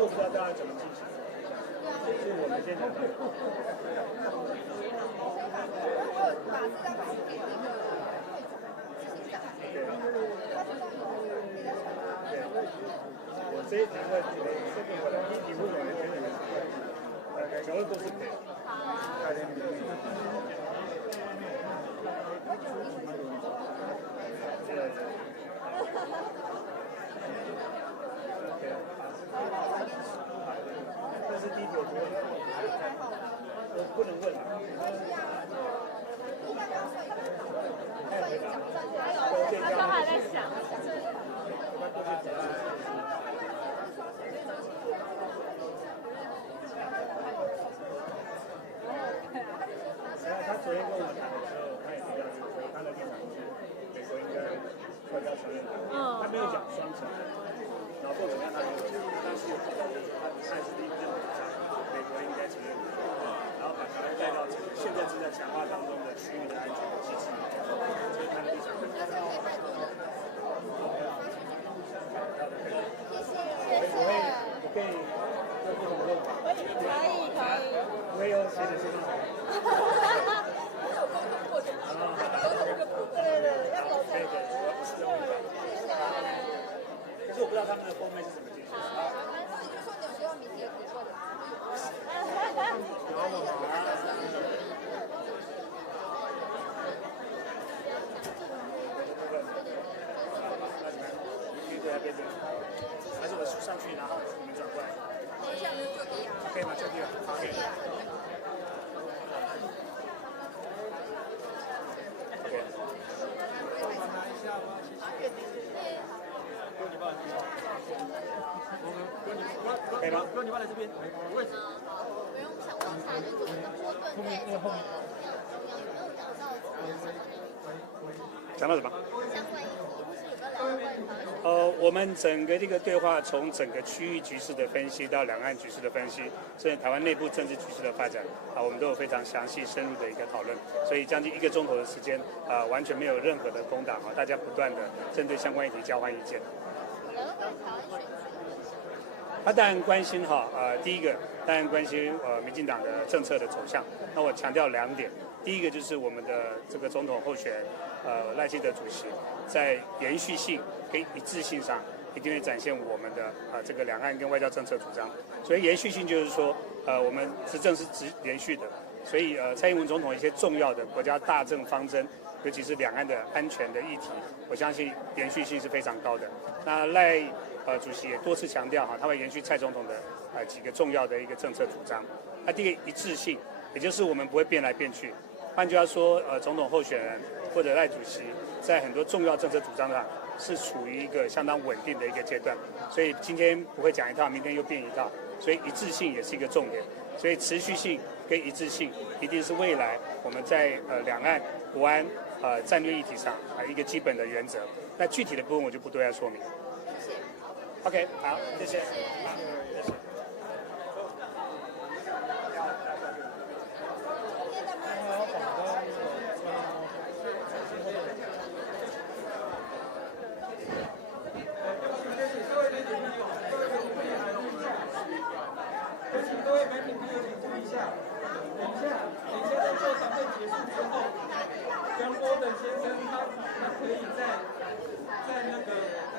是我不知道大家怎么进行，所以我们先讲。把资料给那个执行长，我这一题问题，这个我的第一题问完了，真的是，小问都是可以。大家这是第一题我问的，我不能问啊。他说还在想。他昨天跟我讲的时候，他也提到，就是说他的立场是美国应该快要承认他没有讲双城，然后或者让他没有讲，但是有提到就是说他还是认为美国应该承认然后把台湾带到现在正在强化当中的区域的安全机制，这是他的立场。我可以做不同的问法。可以。我也有写的是吗？对，要沟通。对，我不是这问法。可是我不知道他们的封面是怎么解释。那你就说你有希望明天可以过的。还是我上去，然后你们转过来。可以吗？就地了。好，可以。可以吗？不用你放在这边，我位置。不用想观察，就是这个波顿在这个有没有讲到什么？相关议题，或是有没有两岸关于台湾？我们整个这个对话，从整个区域局势的分析到两岸局势的分析，甚至台湾内部政治局势的发展，我们都有非常详细深入的一个讨论。所以将近1个钟头的时间，完全没有任何的空档，大家不断的针对相关议题交换意见。两岸关于台湾选举的分析。他当然关心第一个当然关心民进党的政策的走向。那我强调2点，第一个就是我们的这个总统候选人赖清德主席在延续性跟一致性上一定会展现我们的这个两岸跟外交政策主张。所以延续性就是说我们执政是连续的，所以蔡英文总统一些重要的国家大政方针，尤其是两岸的安全的议题，我相信延续性是非常高的。那赖主席也多次强调他会延续蔡总统的几个重要的一个政策主张。那第一个一致性，也就是我们不会变来变去。换句话说，总统候选人或者赖主席在很多重要政策主张上是处于一个相当稳定的一个阶段，所以今天不会讲一套，明天又变一套，所以一致性也是一个重点。所以持续性跟一致性一定是未来我们在两岸国安战略议题上一个基本的原则。那具体的部分我就不对外说明。OK， 好，谢谢。好，谢谢。各位媒体朋友，请注意一下，等一下在座谈会结束之后，江波等先生他可以在那个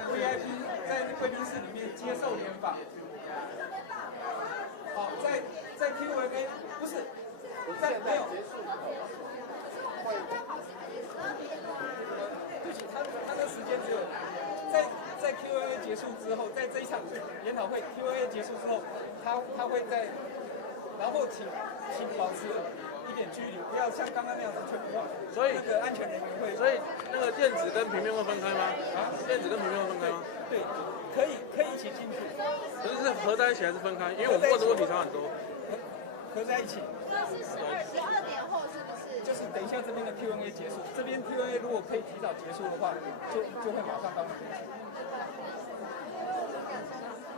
VIP 在贵宾室里面接受联访。好，在 Q&A 不是，没有。对不起，他的时间只有在 Q&A 结束之后，在这一场研讨会 Q&A 结束之后，他会在，然后请保持一点距离，不要像刚刚那样子全部换。所以那个安全人员会。所以那个电子跟平面会分开吗？电子跟平面会分开吗？对，可以一起进去。可是合在一起还是分开？因为我们问的问题差很多。合在一起。那是12点后是不是？就是等一下这边的 Q&A 结束，这边 Q&A 如果可以提早结束的话，就会马上到那边去。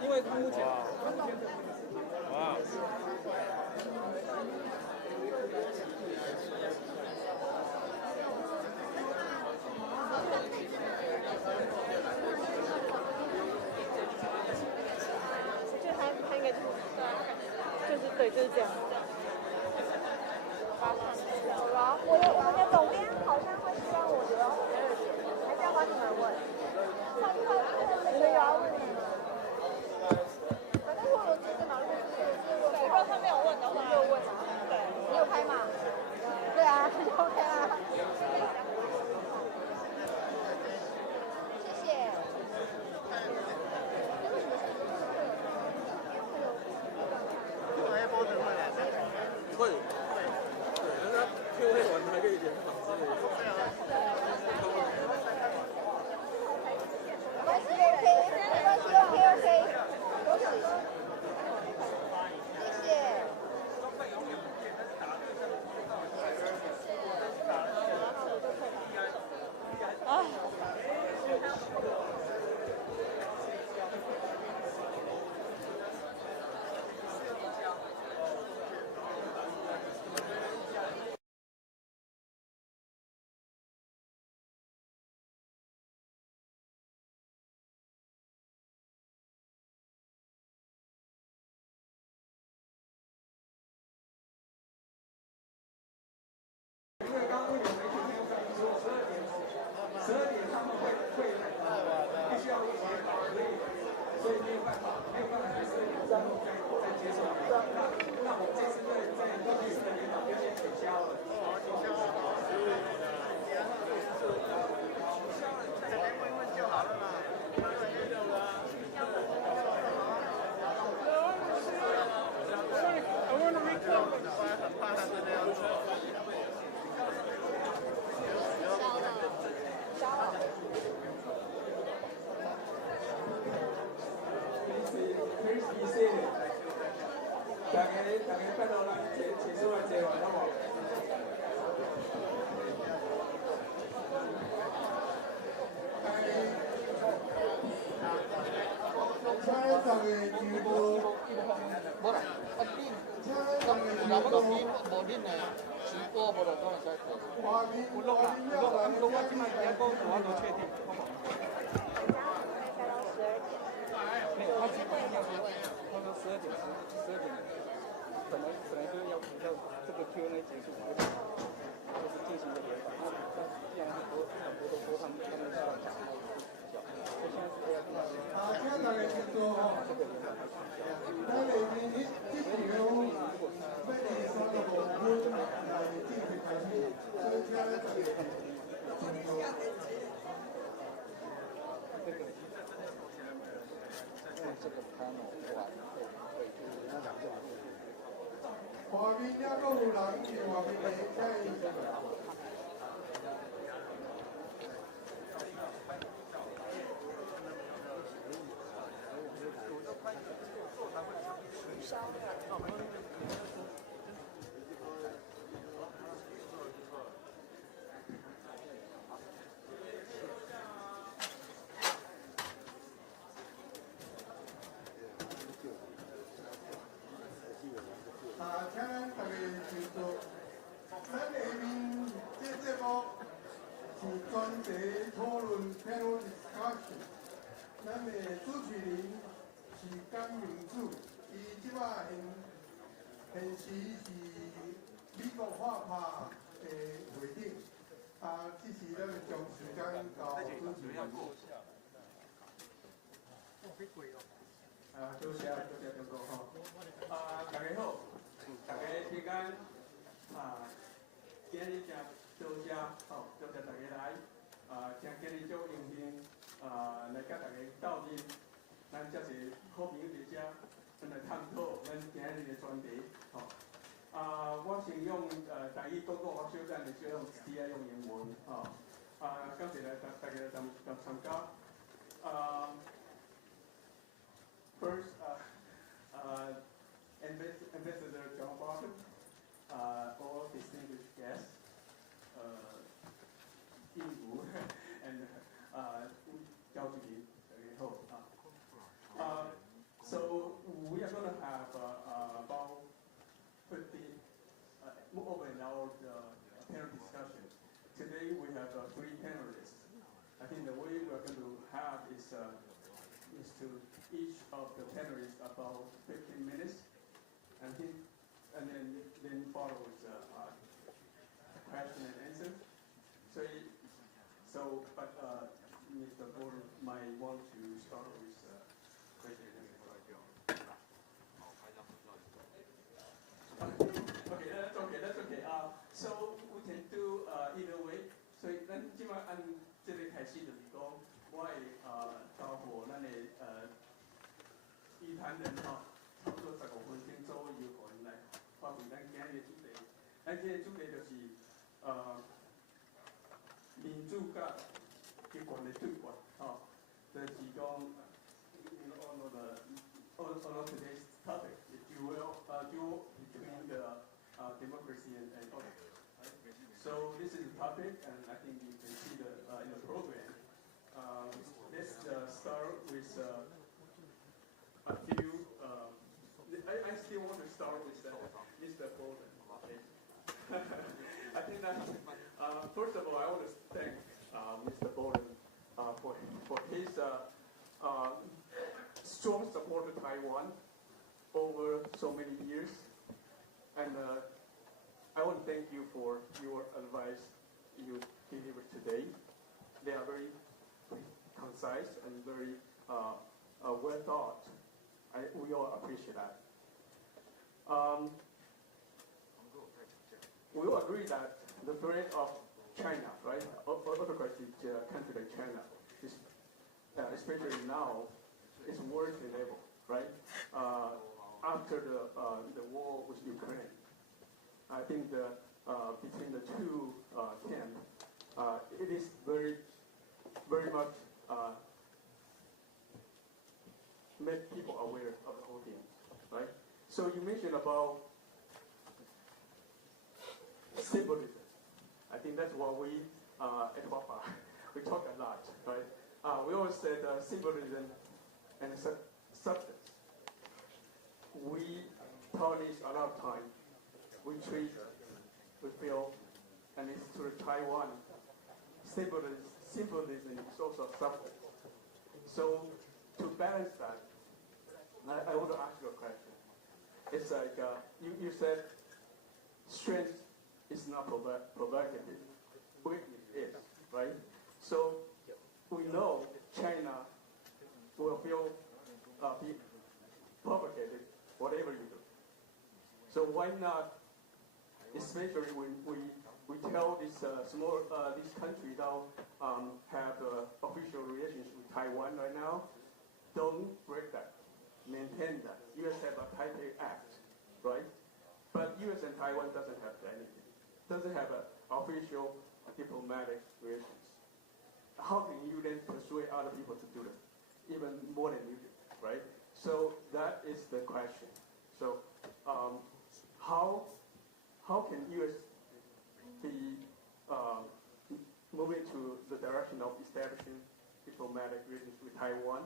因为目前。哇。就还对，就是这样。有了，我的总编好像会希望我留到12点，还是要帮你们问？你们有要问你吗？反正我有直接马路对，如果他没有问的话，就问啊。对，你有拍吗？对啊，就 OK 啦。谢谢。会，对，然后他 Q 黑完还可以联访之类的。没关系 OK， 没关系 OK， 都行。谢谢。啊。因为刚刚有媒体没有讲说12点他们会必须要录节目，所以没有办法在12点之后再接受。那我这次在高铁的研讨就先取消了。这边问问就好了嘛。很怕他真的要走。大家拜托咱提出来坐完好无？请大家全部。无啦，请大家全部。无恁的直播，无就当然使做。有录啦，我即摆连工作我都确定，好不好？没有，他基本上说，他说12点，本来就是要这个 Q&A 结束，就是进行的联访。但既然很多都说他们是要讲，那我就取消。所以现在是要跟他们。请大家先做吼。咱下面这场要23:05来正式开始，所以请大家尽量。这个 panel 完会就是那两个。外面也阁有人伫外面在。请咱大家就做，咱下面这节目是专题讨论 panel discussion， 咱的主持人是江明主，伊即摆现时是美国画派的会长，这时咱将时间交主持人。多谢中国吼。大家好，大家平安。今日真多谢吼，多谢大家来。真今日足荣幸，来甲大家斗阵，咱这是好朋友伫遮，咱来探讨咱今日的专题吼。我先用台语讲我小等的小用字啊用英文吼。感谢大家参加。First, Ambassador John Barton, all distinguished guests, 印度 and 焦距离So we are going to have about 50, over an hour panel discussion. Today we have 3 panelists. I think the way we are going to have is to each of the panelists about 15 minutes. And and then follow with question and answer. But Mr. Board might want to start with question and answer. Okay, that's okay. So we can do either way. 所以咱即摆按这个开始就是讲，我会交互咱的议坛人差不多15分钟左右，互因来发挥咱今日的主题。咱今日主题就是民主甲集权的对决，就是讲on today's topic, the duel between the democracy and others. So this is the topic, and I think you can see in the program. Let's start with a few. I still want to start with Mr. Bolton. I think that first of all, I want to thank Mr. Bolton for his strong support of Taiwan over so many years, and I want to thank you for your advice you delivered today. They are very concise and very well thought. We all appreciate that. We all agree that the threat of China, right, autocratic country like China, is, especially now, is worse than ever, right? After the war with Ukraine. I think between the two camps, it is very, very much make people aware of the whole thing, right? So you mentioned about symbolism. I think that's what we at WAPA, we talk a lot, right? We always said symbolism and substance. We tarnish a lot of time. We treat, we feel, and it's to Taiwan, symbolism is also substance. So to balance that, I want to ask you a question. It's like you said strength is not provocative, weakness is, right? So we know China will be provocative whatever you do. So why not? Especially when we tell this this country now have official relations with Taiwan right now, don't break that, maintain that. U.S. have a Taipei Act, right? But U.S. and Taiwan doesn't have anything, doesn't have an official diplomatic relations. How can you then persuade other people to do that, even more than you do, right? So that is the question. So how can U.S. be moving to the direction of establishing diplomatic relations with Taiwan,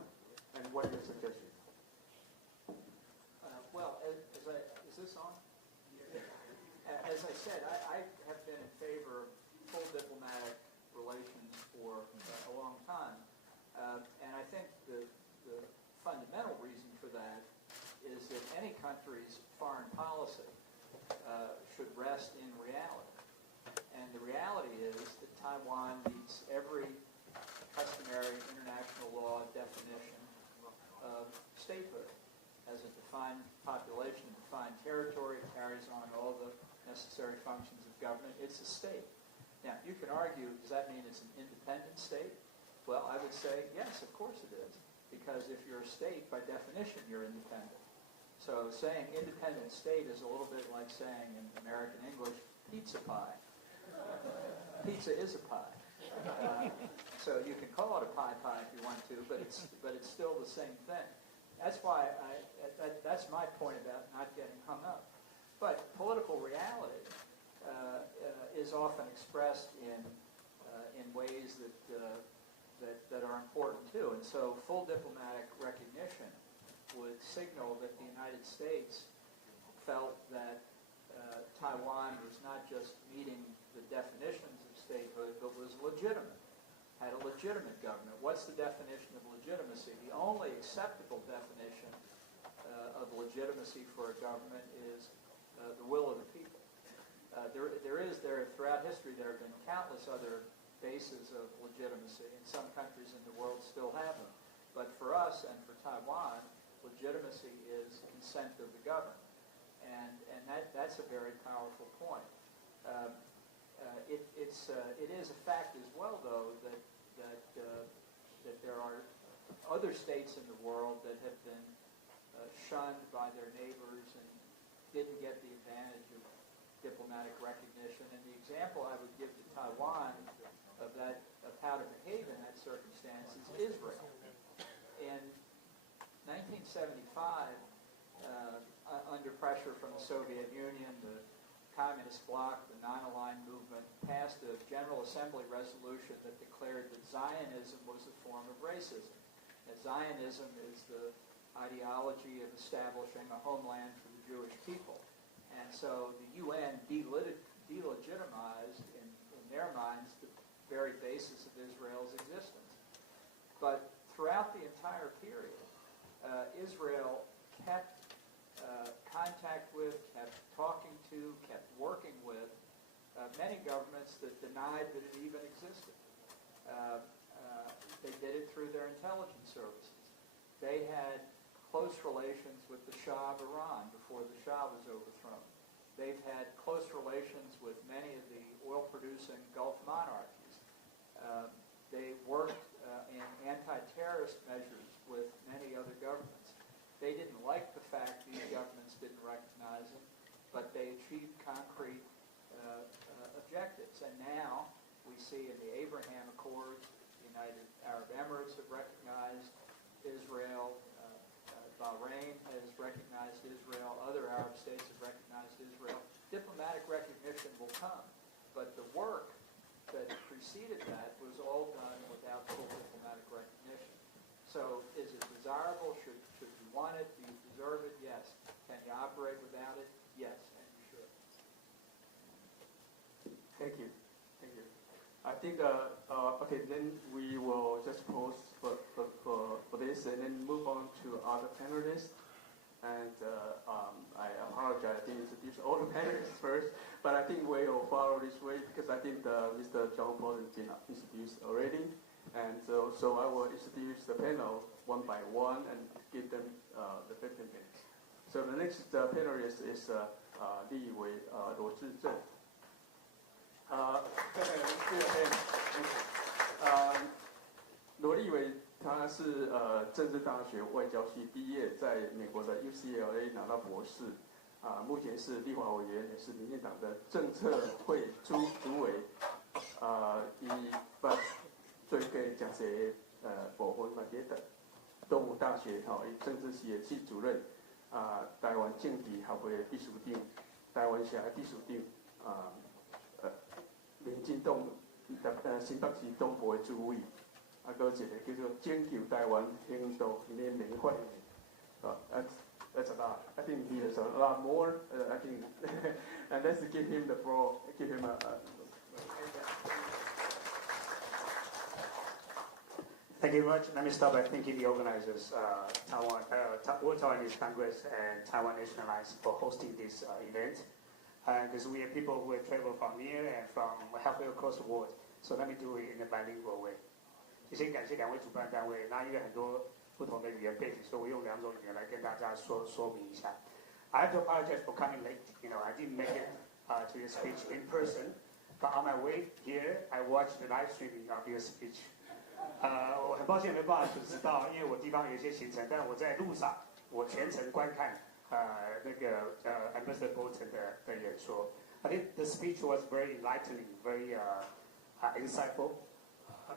and what is your suggestion? Well, is this on? As I said, I have been in favor of full diplomatic relations for a long time, and I think the fundamental reason for that is that any country's foreign policy should rest in reality. And the reality is that Taiwan meets every customary international law definition of statehood. Has a defined population, defined territory, it carries on all the necessary functions of government. It's a state. Now, you can argue, does that mean it's an independent state? Well, I would say, yes, of course it is. Because if you're a state, by definition, you're independent. So saying independent state is a little bit like saying in American English, pizza pie. Pizza is a pie. So you can call it a pie if you want to, but it's still the same thing. That's why that's my point about not getting hung up. But political reality is often expressed in ways that are important too. And so full diplomatic recognition would signal that the United States felt that Taiwan was not just meeting the definitions of statehood, but was legitimate, had a legitimate government. What's the definition of legitimacy? The only acceptable definition of legitimacy for a government is the will of the people. Throughout history, there have been countless other bases of legitimacy, and some countries in the world still have them. But for us and for Taiwan, legitimacy is consent of the governed, and that's a very powerful point. It is a fact as well, though, that there are other states in the world that have been shunned by their neighbors and didn't get the advantage of diplomatic recognition. And the example I would give to Taiwan of how to behave in that circumstance is Israel. In 1975, under pressure from the Soviet Union, the Communist bloc, the Non-Aligned Movement, passed a General Assembly resolution that declared that Zionism was a form of racism. That Zionism is the ideology of establishing a homeland for the Jewish people. And so the UN delegitimized in their minds the very basis of Israel's existence. But throughout the entire period, Israel kept contact with, kept talking to, kept working with many governments that denied that it even existed. They did it through their intelligence services. They had close relations with the Shah of Iran before the Shah was overthrown. They've had close relations with many of the oil-producing Gulf monarchies. They worked in anti-terrorist measures with many other governments. They didn't like the fact these governments didn't recognize them, but they achieved concrete objectives. And now we see in the Abraham Accords, the United Arab Emirates have recognized Israel, Bahrain has recognized Israel, other Arab states have recognized Israel. Diplomatic recognition will come, but the work that preceded that was all done without full diplomatic recognition. So is it desirable? Should you want it? Do you deserve it? Yes. Can you operate without it? Yes, and you should. Thank you. Thank you. I think, okay, then we will just pause for this and then move on to other panelists. And I apologize, I didn't introduce all the panelists first, but I think we will follow this way because I think Mr. John Bolton has been introduced already. And so I will introduce the panel one by one and give them the 15 minutes. So the next panelist is Li Wei Luo Zhizhen. 罗立伟他是政治大学外交系毕业，在美国的 UCLA 拿到博士，目前是立法委员，也是民进党的政策会主委，以把最近讲些部分嘛别的，东吴大学政治系的系主任，台湾政治学会的秘书长，台湾社的秘书长，民进党新北市东部的主委。 啊，搁一个叫做拯救台湾行动联盟会，that's a lot. I think he has a lot more. I think, and let's give him the floor. Give him a. Thank you very much. Let me start by thanking the organizers, World Taiwanese Congress and Taiwan National Alliance for hosting this event. Because we have people who have traveled from here and from halfway across the world. So let me do it in a bilingual way. 先感谢两位主办单位，那因为很多不同的语言背景，所以我用2种语言来跟大家说明一下。I have to apologize for coming late. You know, I didn't make it to your speech in person, but on my way here, I watched the live streaming of your speech. 我很抱歉没办法准时到，因为我地方有一些行程，但我在路上，我全程观看那个Ambassador Bolton 的演说。I think the speech was very enlightening, very insightful.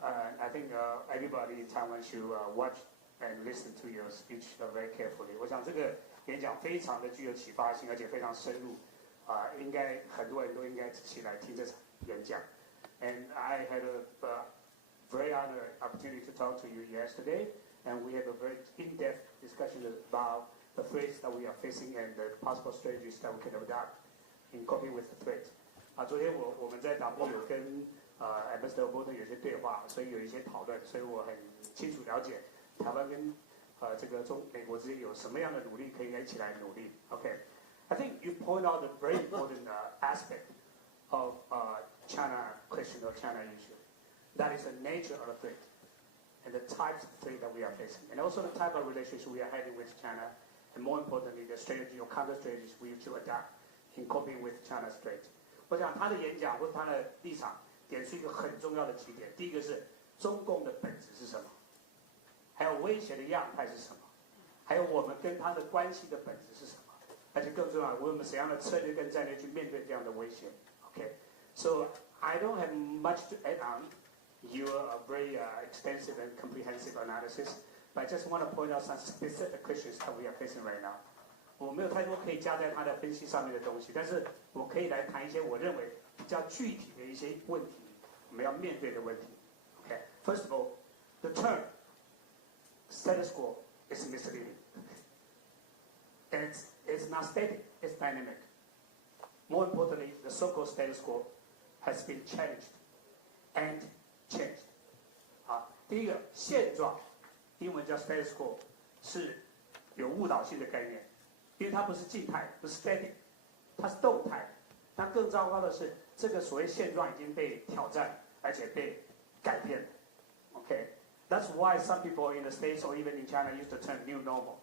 I think everybody in Taiwan should watch and listen to your speech very carefully. 我想这个演讲非常的具有启发性，而且非常深入，应该很多人都应该仔细来听这场演讲。And I had a very honored opportunity to talk to you yesterday, and we have a very in-depth discussion about the threats that we are facing and the possible strategies that we can adopt in coping with the threat. 昨天我们在党部有跟Ambassador Bolton 有些对话，所以有一些讨论，所以我很清楚了解台湾跟这个美国之间有什么样的努力可以一起来努力。Okay, I think you point out a very important aspect of China question or China issue. That is the nature of the threat and the types of threat that we are facing, and also the type of relationship we are having with China, and more importantly, the strategy or counter strategies we should adapt in coping with China's threat. 我想他的演讲或他的立场点出一个很重要的几点，第一个是中共的本质是什么，还有威胁的样态是什么，还有我们跟他的关系的本质是什么，而且更重要，我们怎样的策略跟战略去面对这样的威胁。Okay, so I don't have much to add on your very extensive and comprehensive analysis, but I just want to point out some specific questions that we are facing right now. 我没有太多可以加在他的分析上面的东西，但是我可以来谈一些我认为比较具体的一些问题，我们要面对的问题。Okay, first of all, the term status quo is misleading. It's not static, it's dynamic. More importantly, the so-called status quo has been challenged and changed. 第一个现状，英文叫 status quo， 是有误导性的概念。因为它不是静态，不是 static， 它是动态。那更糟糕的是，这个所谓现状已经被挑战，而且被改变了。Okay, that's why some people in the States or even in China use the term new normal.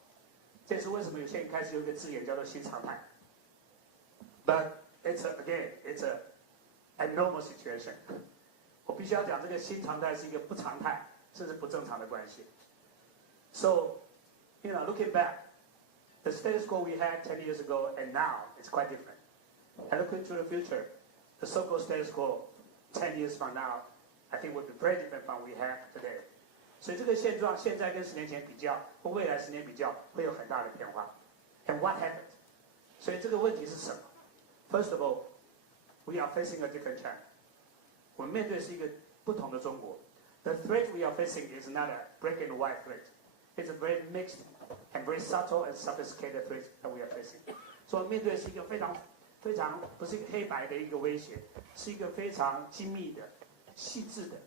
这是为什么有些人开始有一个字眼叫做新常态。But it's a abnormal situation. 我必须要讲，这个新常态是一个不常态，甚至不正常的关系。So, looking back. The status quo we had 10 years ago and now it's quite different. And looking to the future, the so-called status quo 10 years from now, I think will be very different from what we have today. 所以这个现状现在跟10年前比较，或未来10年比较，会有很大的变化。And what happened? 所以这个问题是什么 ？First of all, we are facing a different China. 我们面对是一个不同的中国。The threat we are facing is not a black and white threat. It's a very mixed and very subtle and sophisticated threat that we are facing. 所以面对是一个非常不是一个黑白的一个威胁，是一个非常精密的、细致的，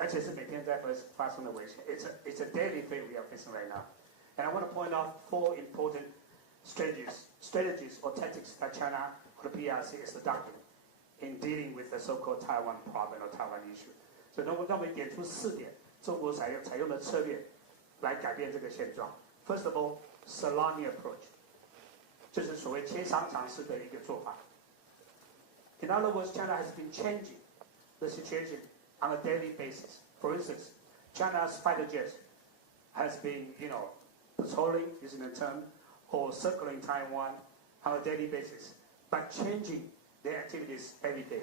而且是每天在发生的威胁。It's a daily threat we are facing right now. And I want to point out 4 important strategies or tactics that China or the PRC is adopting in dealing with the so-called Taiwan problem or Taiwan issue. 所以让我们点出4点中国采用的策略。来改变这个现状。First of all, salami approach， 就是所谓切香肠式的一个做法。In other words, China has been changing the situation on a daily basis. For instance, China's fighter jets has been, patrolling, using the term, or circling Taiwan on a daily basis, but changing their activities every day.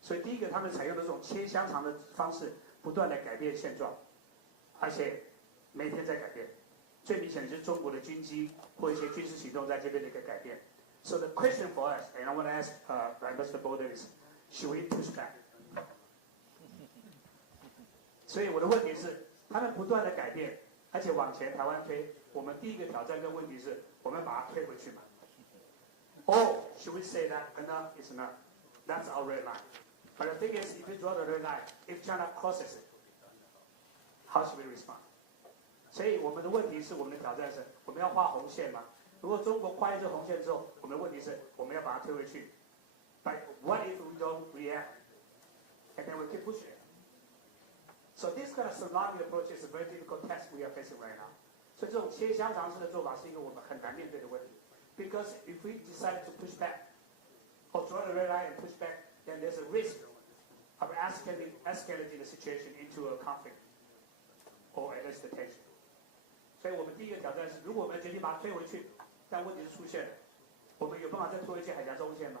所以第一个，他们采用的这种切香肠的方式，不断的改变现状，而且每天在改变，最明显的就是中国的军机或一些军事行动在这边的一个改变。So the question for us, and I want to ask Mr. Boden is, should we push back? 所以我的问题是，他们不断的改变，而且往前台湾推，我们第一个挑战跟问题是，我们把它推回去嘛 ？Or should we say that enough is enough? That's our red line. But the thing is, if we draw the red line, if China crosses it, how should we respond? 所以我们的问题是，我们的挑战是，我们要画红线吗？如果中国跨越这红线之后，我们的问题是，我们要把它推回去。But what if we don't react, and then we keep pushing it? So this kind of salami approach is a very difficult task we are facing right now. 所以这种切香肠式的做法是一个我们很难面对的问题。Because if we decide to push back, or draw the red line and push back, then there's a risk of escalating the situation into a conflict or at least a tension. 所以我们第一个挑战是，如果我们决定把它推回去，但问题是出现了，我们有办法再推回去海峡中线吗？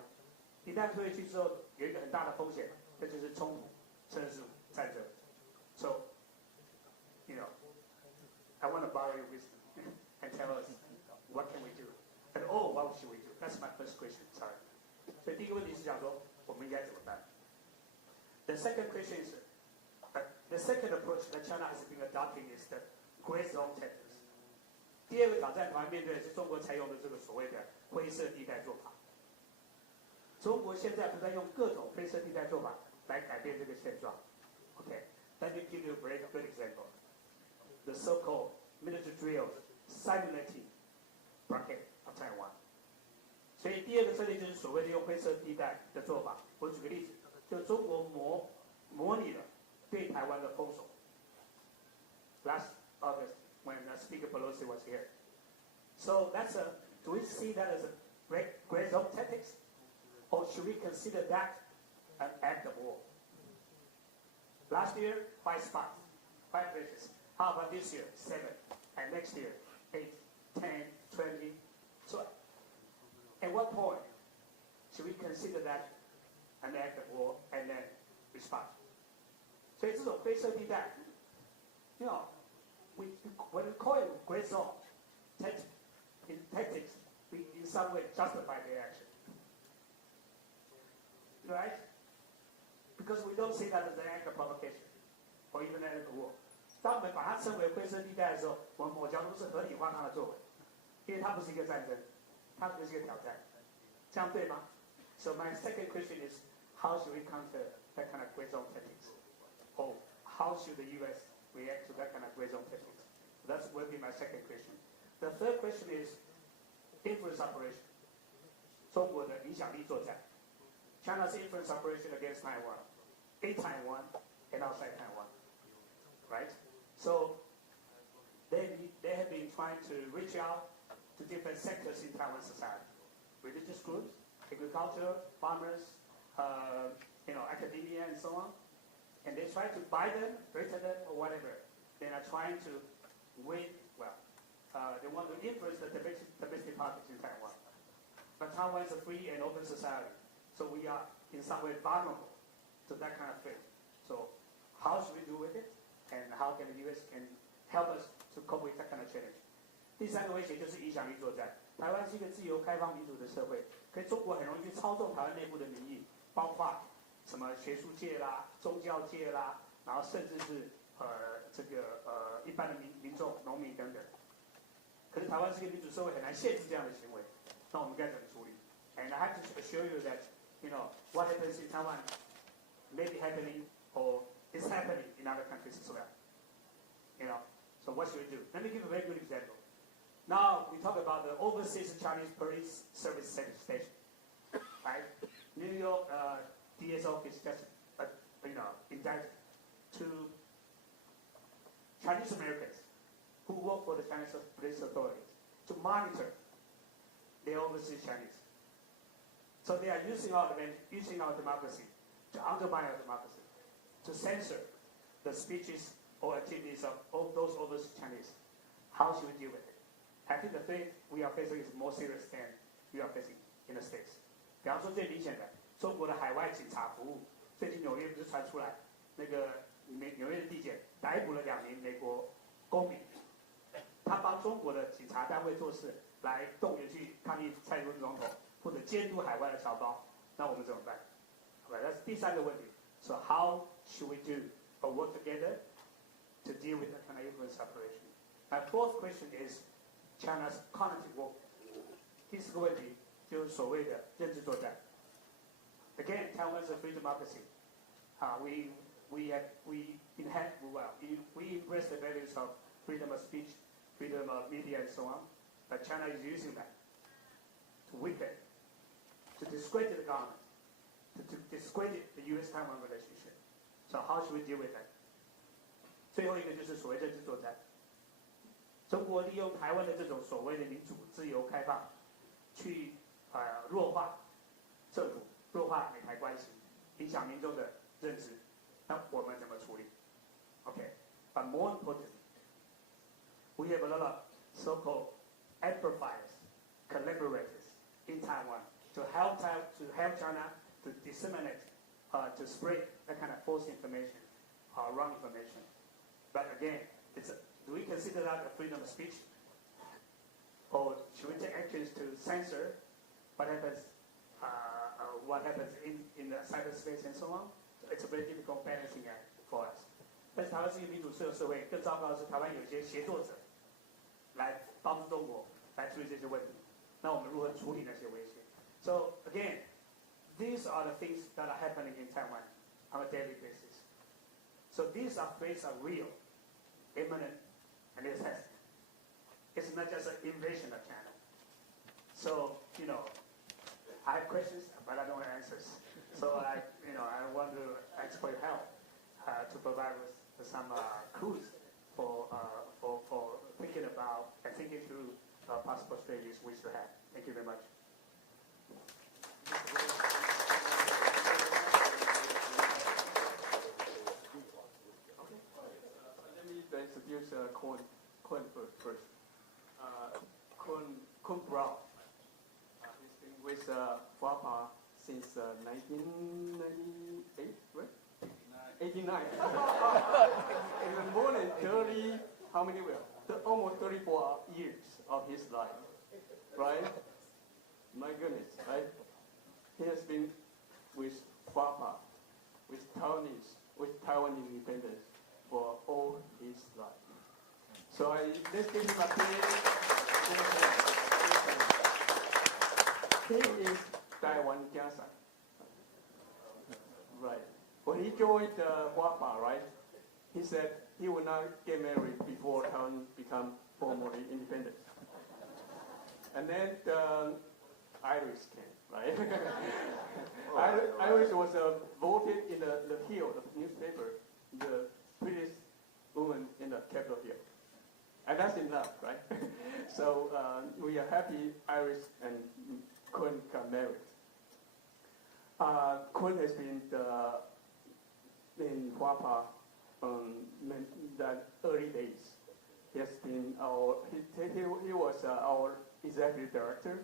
一旦推回去之后，有一个很大的风险，那就是冲突，甚至是战争。So, I want to borrow your wisdom and tell us what can we do, and what should we do? That's my first question. Sorry. 所以第一个问题是讲说，我们应该怎么办 ？The second question is, the second approach that China has been adopting is the gray zone tactics. 第二个挑战，台湾面对的是中国采用的这个所谓的灰色地带做法。中国现在不断用各种灰色地带做法来改变这个现状。Okay, let me give you a very good example. The so-called military drills simulating blockade of Taiwan. 第二个策略就是所谓的用灰色地带的做法。我举个例子，就中国模拟了对台湾的封锁。Last August, when Speaker Pelosi was here, so do we see that as a gray zone tactics, or should we consider that an act of war? Last year, 5 spots, 5 places. How about this year? 7, and next year, 8, 10, 20. So, at what point should we consider that an act of war and then respond? 所以这种灰色地带 you know, when we call it gray zone tactics, we in some way justify the action. Right? Because we don't see that as an act of provocation or even an act of war. 当我们把它称为灰色地带的时候，我们某角度是合理化它的作为，因为它不是一个战争，它不是一个挑战，这样对吗 ？So my second question is, how should we counter that kind of gray zone tactics? Or how should the U.S. react to that kind of gray zone tactics? That will be my second question. The third question is influence operation. 中国的影响力作战 China's influence operation against Taiwan, in Taiwan and outside Taiwan, right? So they have been trying to reach out to different sectors in Taiwan society, religious groups, agriculture, farmers, academia and so on. And they try to buy them, threaten them, or whatever. They are trying to win, they want to influence the domestic politics in Taiwan. But Taiwan is a free and open society, so we are in some way vulnerable to that kind of threat. So how should we do with it? And how can the U.S. can help us to cope with that kind of challenge? 第三个威胁就是影响力作战。台湾是一个自由、开放、民主的社会，可是中国很容易去操纵台湾内部的民意，包括什么学术界啦、宗教界啦，然后甚至是一般的民众、农民等等。可是台湾是一个民主社会，很难限制这样的行为。那我们该怎么处理 ？And I have to assure you that what happens in Taiwan may be happening or is happening in other countries as well. So what should we do? Let me give a very good example. Now we talk about the overseas Chinese police service station, right? New York DS office just indicted 2 Chinese Americans who work for the Chinese police authorities to monitor the overseas Chinese. So they are using our democracy to undermine our democracy, to censor the speeches or activities of all those overseas Chinese. How should we deal with it? I think the threat we are facing is more serious than we are facing in the States. 比方说最明显的，中国的海外警察服务，最近纽约不是传出来，那个纽约的地检逮捕了2名美国公民，他帮中国的警察单位做事，来动员去抗议蔡英文总统或者监督海外的侨胞，那我们怎么办？好吧，这是第三个问题。So how should we do or work together to deal with that kind of influence operation? My fourth question is China's cognitive warfare. 第四个问题就是所谓的认知作战。Again, Taiwan is a free democracy. We embrace the values of freedom of speech, freedom of media, and so on. But China is using that to weaken, to discredit the government, to discredit the U.S.-Taiwan relationship. So how should we deal with that? 最后一个就是所谓认知作战。中国利用台湾的这种所谓的民主、自由、开放，去弱化政府、弱化美台关系，影响民众的认知。那我们怎么处理 ？Okay, but more importantly, we have a lot of so-called amplifiers, collaborators in Taiwan to help China to disseminate, to spread that kind of false information, wrong information. But again, do we consider that a freedom of speech? Or should we take actions to censor what happens in the cyberspace and so on? It's a very difficult balancing act for us. 但是台湾是一个民主自由社会，更糟糕的是台湾有一些协作者来帮助中国来处理这些问题。那我们如何处理那些威胁 ？So again, these are the things that are happening in Taiwan on a daily basis. So these threats are real, imminent, and existent. It's not just an invasion of China. So I have questions, but I don't have answers. So I want to ask for your help to provide us with some clues for thinking about and thinking through possible strategies we should have. Thank you very much. Let me introduce Kun first. Kun Brown. He's been with FAPA since 1998, right? 89. And more than 30, how many were? Almost 34 years of his life, right? My goodness, right? He has been with FAPA, with Taiwan independence for all his life. So let's give him a big He is Taiwan Kiasa. Right. When he joined FAPA, right, he said he would not get married before Taiwan become formally independent. And then Irish came, right? Irish was voted in the Hill, the newspaper, the prettiest woman in the Capitol Hill. And that's enough, right? So we are happy Irish and Kun got married. Kun has been in FAPA in the early days. He has been he was our executive director,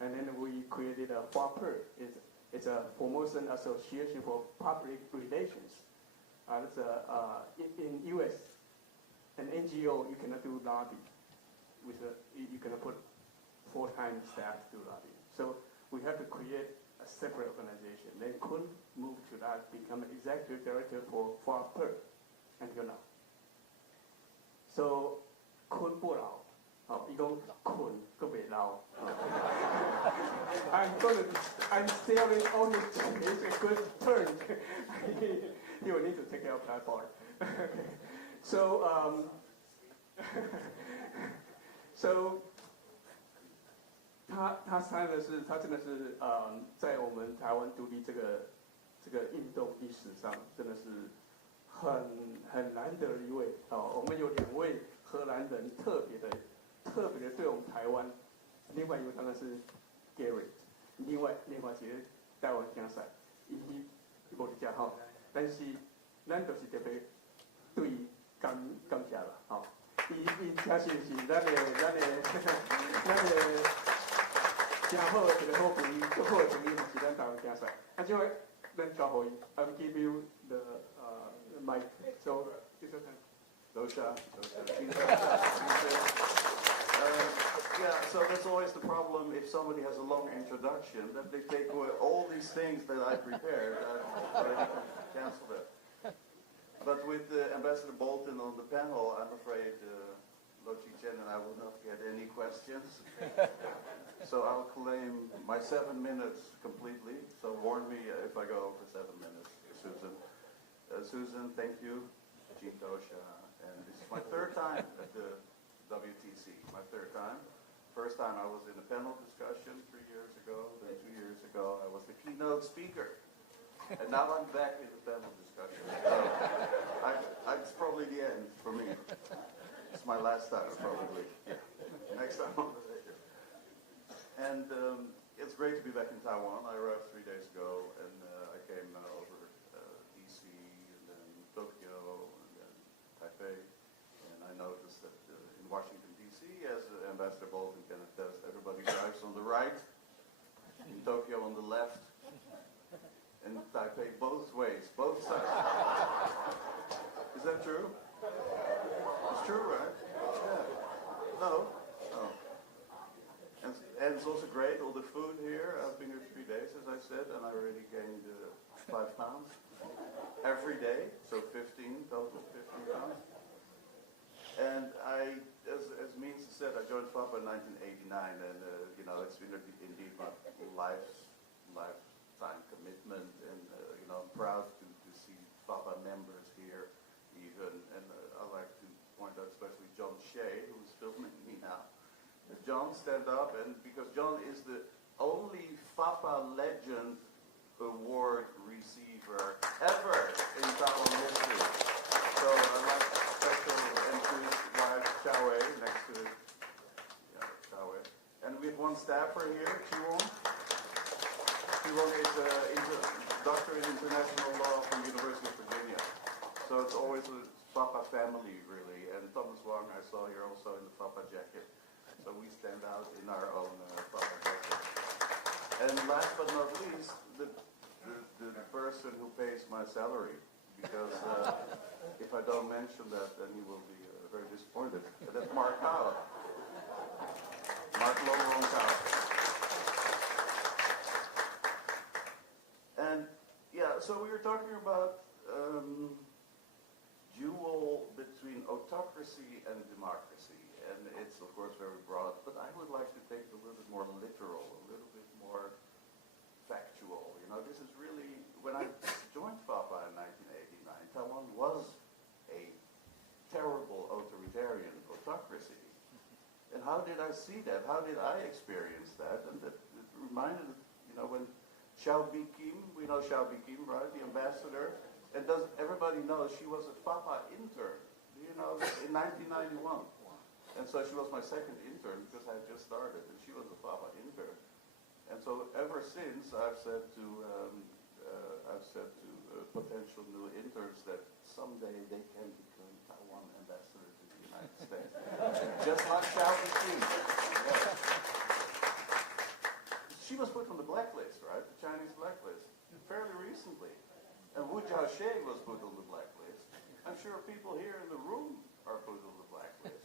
and then we created a FAPER. It's a Formosan Association for Public Relations. It's in U.S. an NGO, you cannot do lobby. You cannot put full-time staff to do lobby. So we have to create a separate organization. Then Kun moved to that, become an executive director for FAPER until now. So Kun 不老，一共Kun 个不老。I'm telling all this is a good turn. He will need to take care of that part. So so 他真的是在我们台湾独立这个运动历史上，真的是很难得的一位我们有2位荷兰人特别的对我们台湾，另外一位当然是 Gary， 另外一个台湾竞赛，伊无伫遮吼，但是咱就是特别对伊感谢啦伊确实是咱的真好的一个好朋友，最好的朋友是咱台湾竞赛。即摆咱交互伊 ，I will give you the mic. So, yeah, so that's always the problem if somebody has a long introduction, that they take away all these things that I prepared, but I can cancel it. But with Ambassador Bolton on the panel, I'm afraid Lo Chi-chen and I will not get any questions. So I'll claim my 7 minutes completely, so warn me if I go over 7 minutes, Susan. Susan, thank you. Jean Dosha. And this is my 3rd time at the WTC, my 3rd time. First time I was in a panel discussion 3 years ago, then 2 years ago I was the keynote speaker. And now I'm back in the panel discussion. So it's probably the end for me. It's my last time, probably. Yeah. Next time I'll be here. And it's great to be back in Taiwan. I arrived 3 days ago, and I came over DC, and then Tokyo, and then Taipei. And I noticed that in Washington, D.C., as Ambassador Bolton can attest, everybody drives on the right, in Tokyo on the left, and Taipei both ways, both sides. Is that true? It's true, right? Yeah. No? Oh. And it's also great, all the food here. I've been here 3 days, as I said, and I already gained 5 pounds every day, so 15 total, 15 pounds. And as Means said, I joined FAPA in 1989, and it's been indeed my lifetime commitment, and I'm proud to see FAPA members here, even, and I'd like to point out especially John Shea, who's filming me now. John, stand up, and because John is the only FAPA Legend Award receiver ever in Taiwan history. So I'd like to special introduce wife Chao Wei next to it. Yeah, Chao Wei. And we have one staffer here, Chi-Wong. Chi-Wong is a doctor in international law from the University of Virginia. So it's always a FAPA family, really. And Thomas Wang, I saw here also in the FAPA jacket. So we stand out in our own FAPA jacket. And last but not least, the person who pays my salary. Because if I don't mention that, then he will be very disappointed. And that's Mark Kao. Mark Longron Kao. And yeah, so we were talking about duel between autocracy and democracy. And it's, of course, very broad. But I would like to take it a little bit more literal, a little bit more factual. You know, this is really, when I joined FAPA in 1989, Taiwan was a terrible authoritarian autocracy. And how did I see that? How did I experience that? And it reminded, you know, when Xiao Bikim, we know Xiao Bikim, right, the ambassador, and does everybody knows she was a FAPA intern, you know, in 1991. And so she was my second intern because I had just started, and she was a FAPA intern. And so ever since, I've said to potential new interns that someday they can become Taiwan ambassador to the United States, just like Xiao Bikim. She was put on the blacklist, right? The Chinese blacklist, fairly recently. And Wu Jiaxie was put on the blacklist. I'm sure people here in the room are put on the blacklist.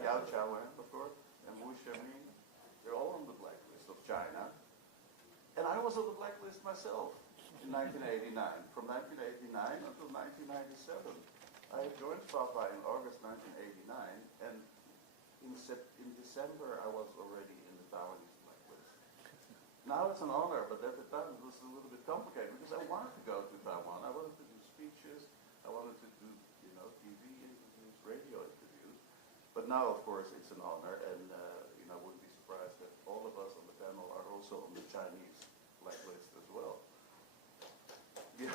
Yao Chaowen, of course, and Wu Xiaoming, they're all on the blacklist of China. And I was on the blacklist myself in 1989. From 1989 until 1997. I joined FAPA in August 1989, and in December I was already in the Taiwanese blacklist. Now it's an honor, but at the time it was a little bit complicated because I wanted to go to Taiwan. I wanted to do speeches. I wanted to do, you know, TV interviews, radio interviews. But now, of course, it's an honor, and you know, I wouldn't be surprised that all of us on the panel are also on the Chinese blacklist as well. Yeah.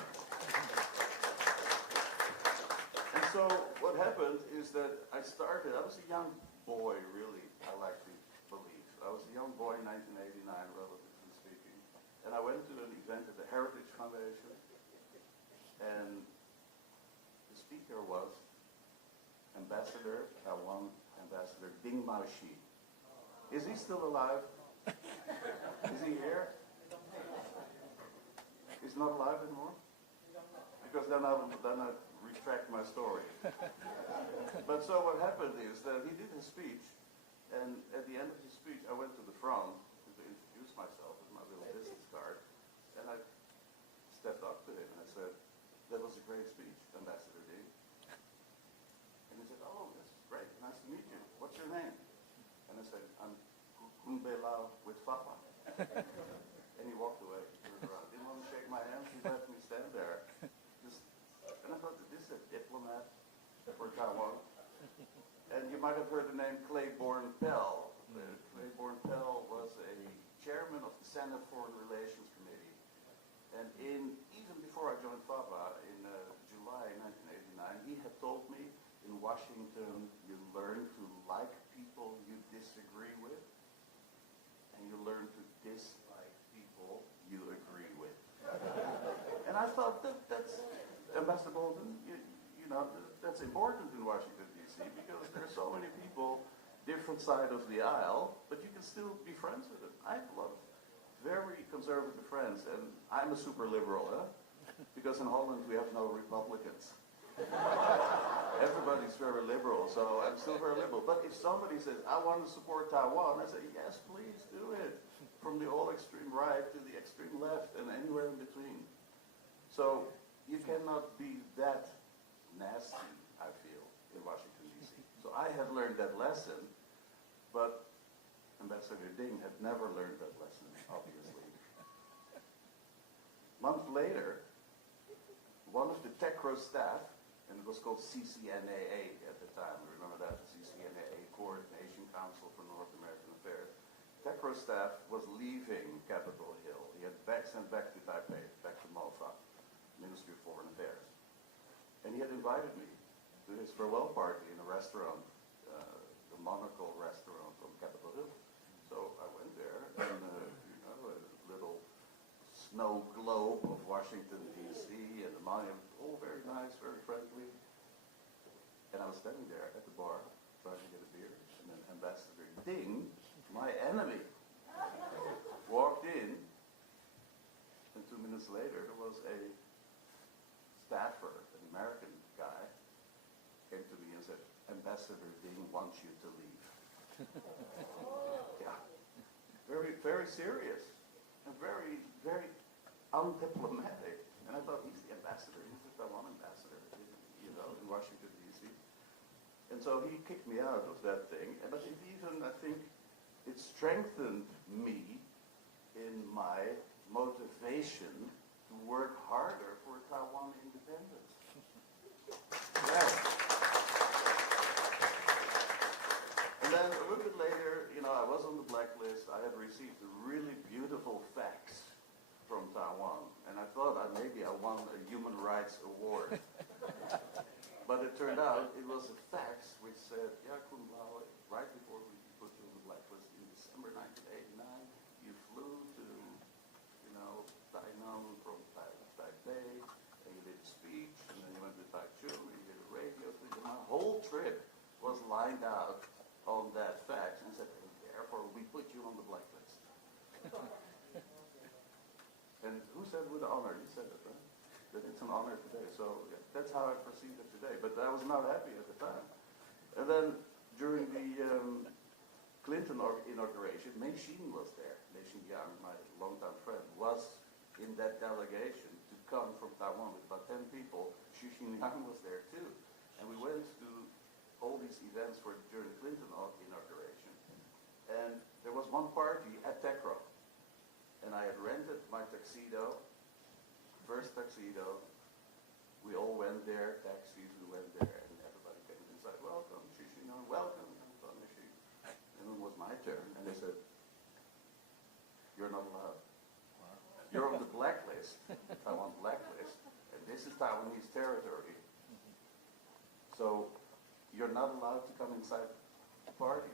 And so what happened is that I was a young boy, really, I like to believe. I was a young boy in 1989, relatively speaking. And I went to an event at the Heritage Foundation, and the speaker was Ambassador Taiwan Ambassador Ding Maoxi. Is he still alive? Is he here? He's not alive anymore? Because then I retract my story. But so what happened is that he did his speech, and at the end of his speech, I went to the front to introduce myself with my little business card, and I stepped up to him and I said, "That was a great speech, Ambassador Ding." And he said, "Oh, that's great, nice to meet you. What's your name?" And I said, "I'm Kunbe Lao with FAPA." And he walked away. Didn't want to shake my hand. He let me stand there. And I thought, this is a diplomat for Taiwan. And you might have heard the name Claiborne Pell. Claiborne Pell was a chairman of the Senate Foreign Relations Committee. And even before I joined FAPA in July 1989, he had told me, in Washington, you learn to like people you disagree with, and you learn to dislike people you agree with. And I thought that's, Ambassador Bolton, you know, that's important in Washington, D.C., because there's so many people, different side of the aisle, but you can still be friends with them. I have a lot of very conservative friends, and I'm a super liberal, because in Holland we have no Republicans. Everybody's very liberal, so I'm still very liberal. But if somebody says, I want to support Taiwan, I say, yes, please do it. From the all extreme right to the extreme left and anywhere in between. So you cannot be that nasty, I feel, in Washington, D.C. So I have learned that lesson, but Ambassador Ding had never learned that lesson, obviously. A month later, one of the TECRO staff, and it was called CCNAA at the time, remember that, the CCNAA, Coordination Council for North American Affairs. TECRO of Staff was leaving Capitol Hill. He had sent back to Taipei, back to MOFA, Ministry of Foreign Affairs. And he had invited me to his farewell party in a restaurant, the Monocle restaurant on Capitol Hill. So I went there, and a little snow globe of Washington, D.C., and the monument, all very nice, very friendly. And I was standing there at the bar, trying to get a beer, and then Ambassador Ding, my enemy, walked in, and 2 minutes later, there was a staffer, an American guy, came to me and said, Ambassador Ding wants you to leave. Yeah, very, very serious, and very, very undiplomatic. And I thought, he's the ambassador, he's the Taiwan ambassador, in Washington, D.C. And so he kicked me out of that thing, but it even, I think, it strengthened me in my motivation to work harder for Taiwan independence. Yeah. And then a little bit later, I was on the blacklist. I had received a really beautiful fax from Taiwan, and I thought maybe I won a human rights award. But it turned out it was a fax which said, Kun Lao, right before we put you on the blacklist in December 1989, you flew to, Tainan from Taipei, and you did a speech, and then you went to Taichung, and you did a radio speech, and my whole trip was lined out on that fax, and said, therefore we put you on the blacklist. And who said with honor? You said it, right? That it's an honor today. So yeah, that's how I perceived it today. But I was not happy at the time. And then during the Clinton inauguration, Meng Xin was there. Meng Xin-yang, my longtime friend, was in that delegation to come from Taiwan with about 10 people. Xu Xinjiang was there too. And we went to all these events during the Clinton inauguration. And there was one party at Tekro. And I had rented my tuxedo, first tuxedo. We all went there, taxis, we went there, and everybody came inside. Welcome, Xu Xinjiang, welcome. And it was my turn, and they said, you're not allowed. You're on the blacklist, Taiwan blacklist, and this is Taiwanese territory. So you're not allowed to come inside the party.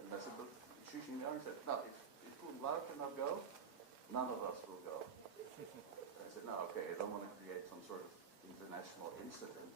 And I said, but Xu Xinjiang said, no, if Kun Lao cannot go, none of us will go. I said, no, okay, I don't want to create some sort of international incident.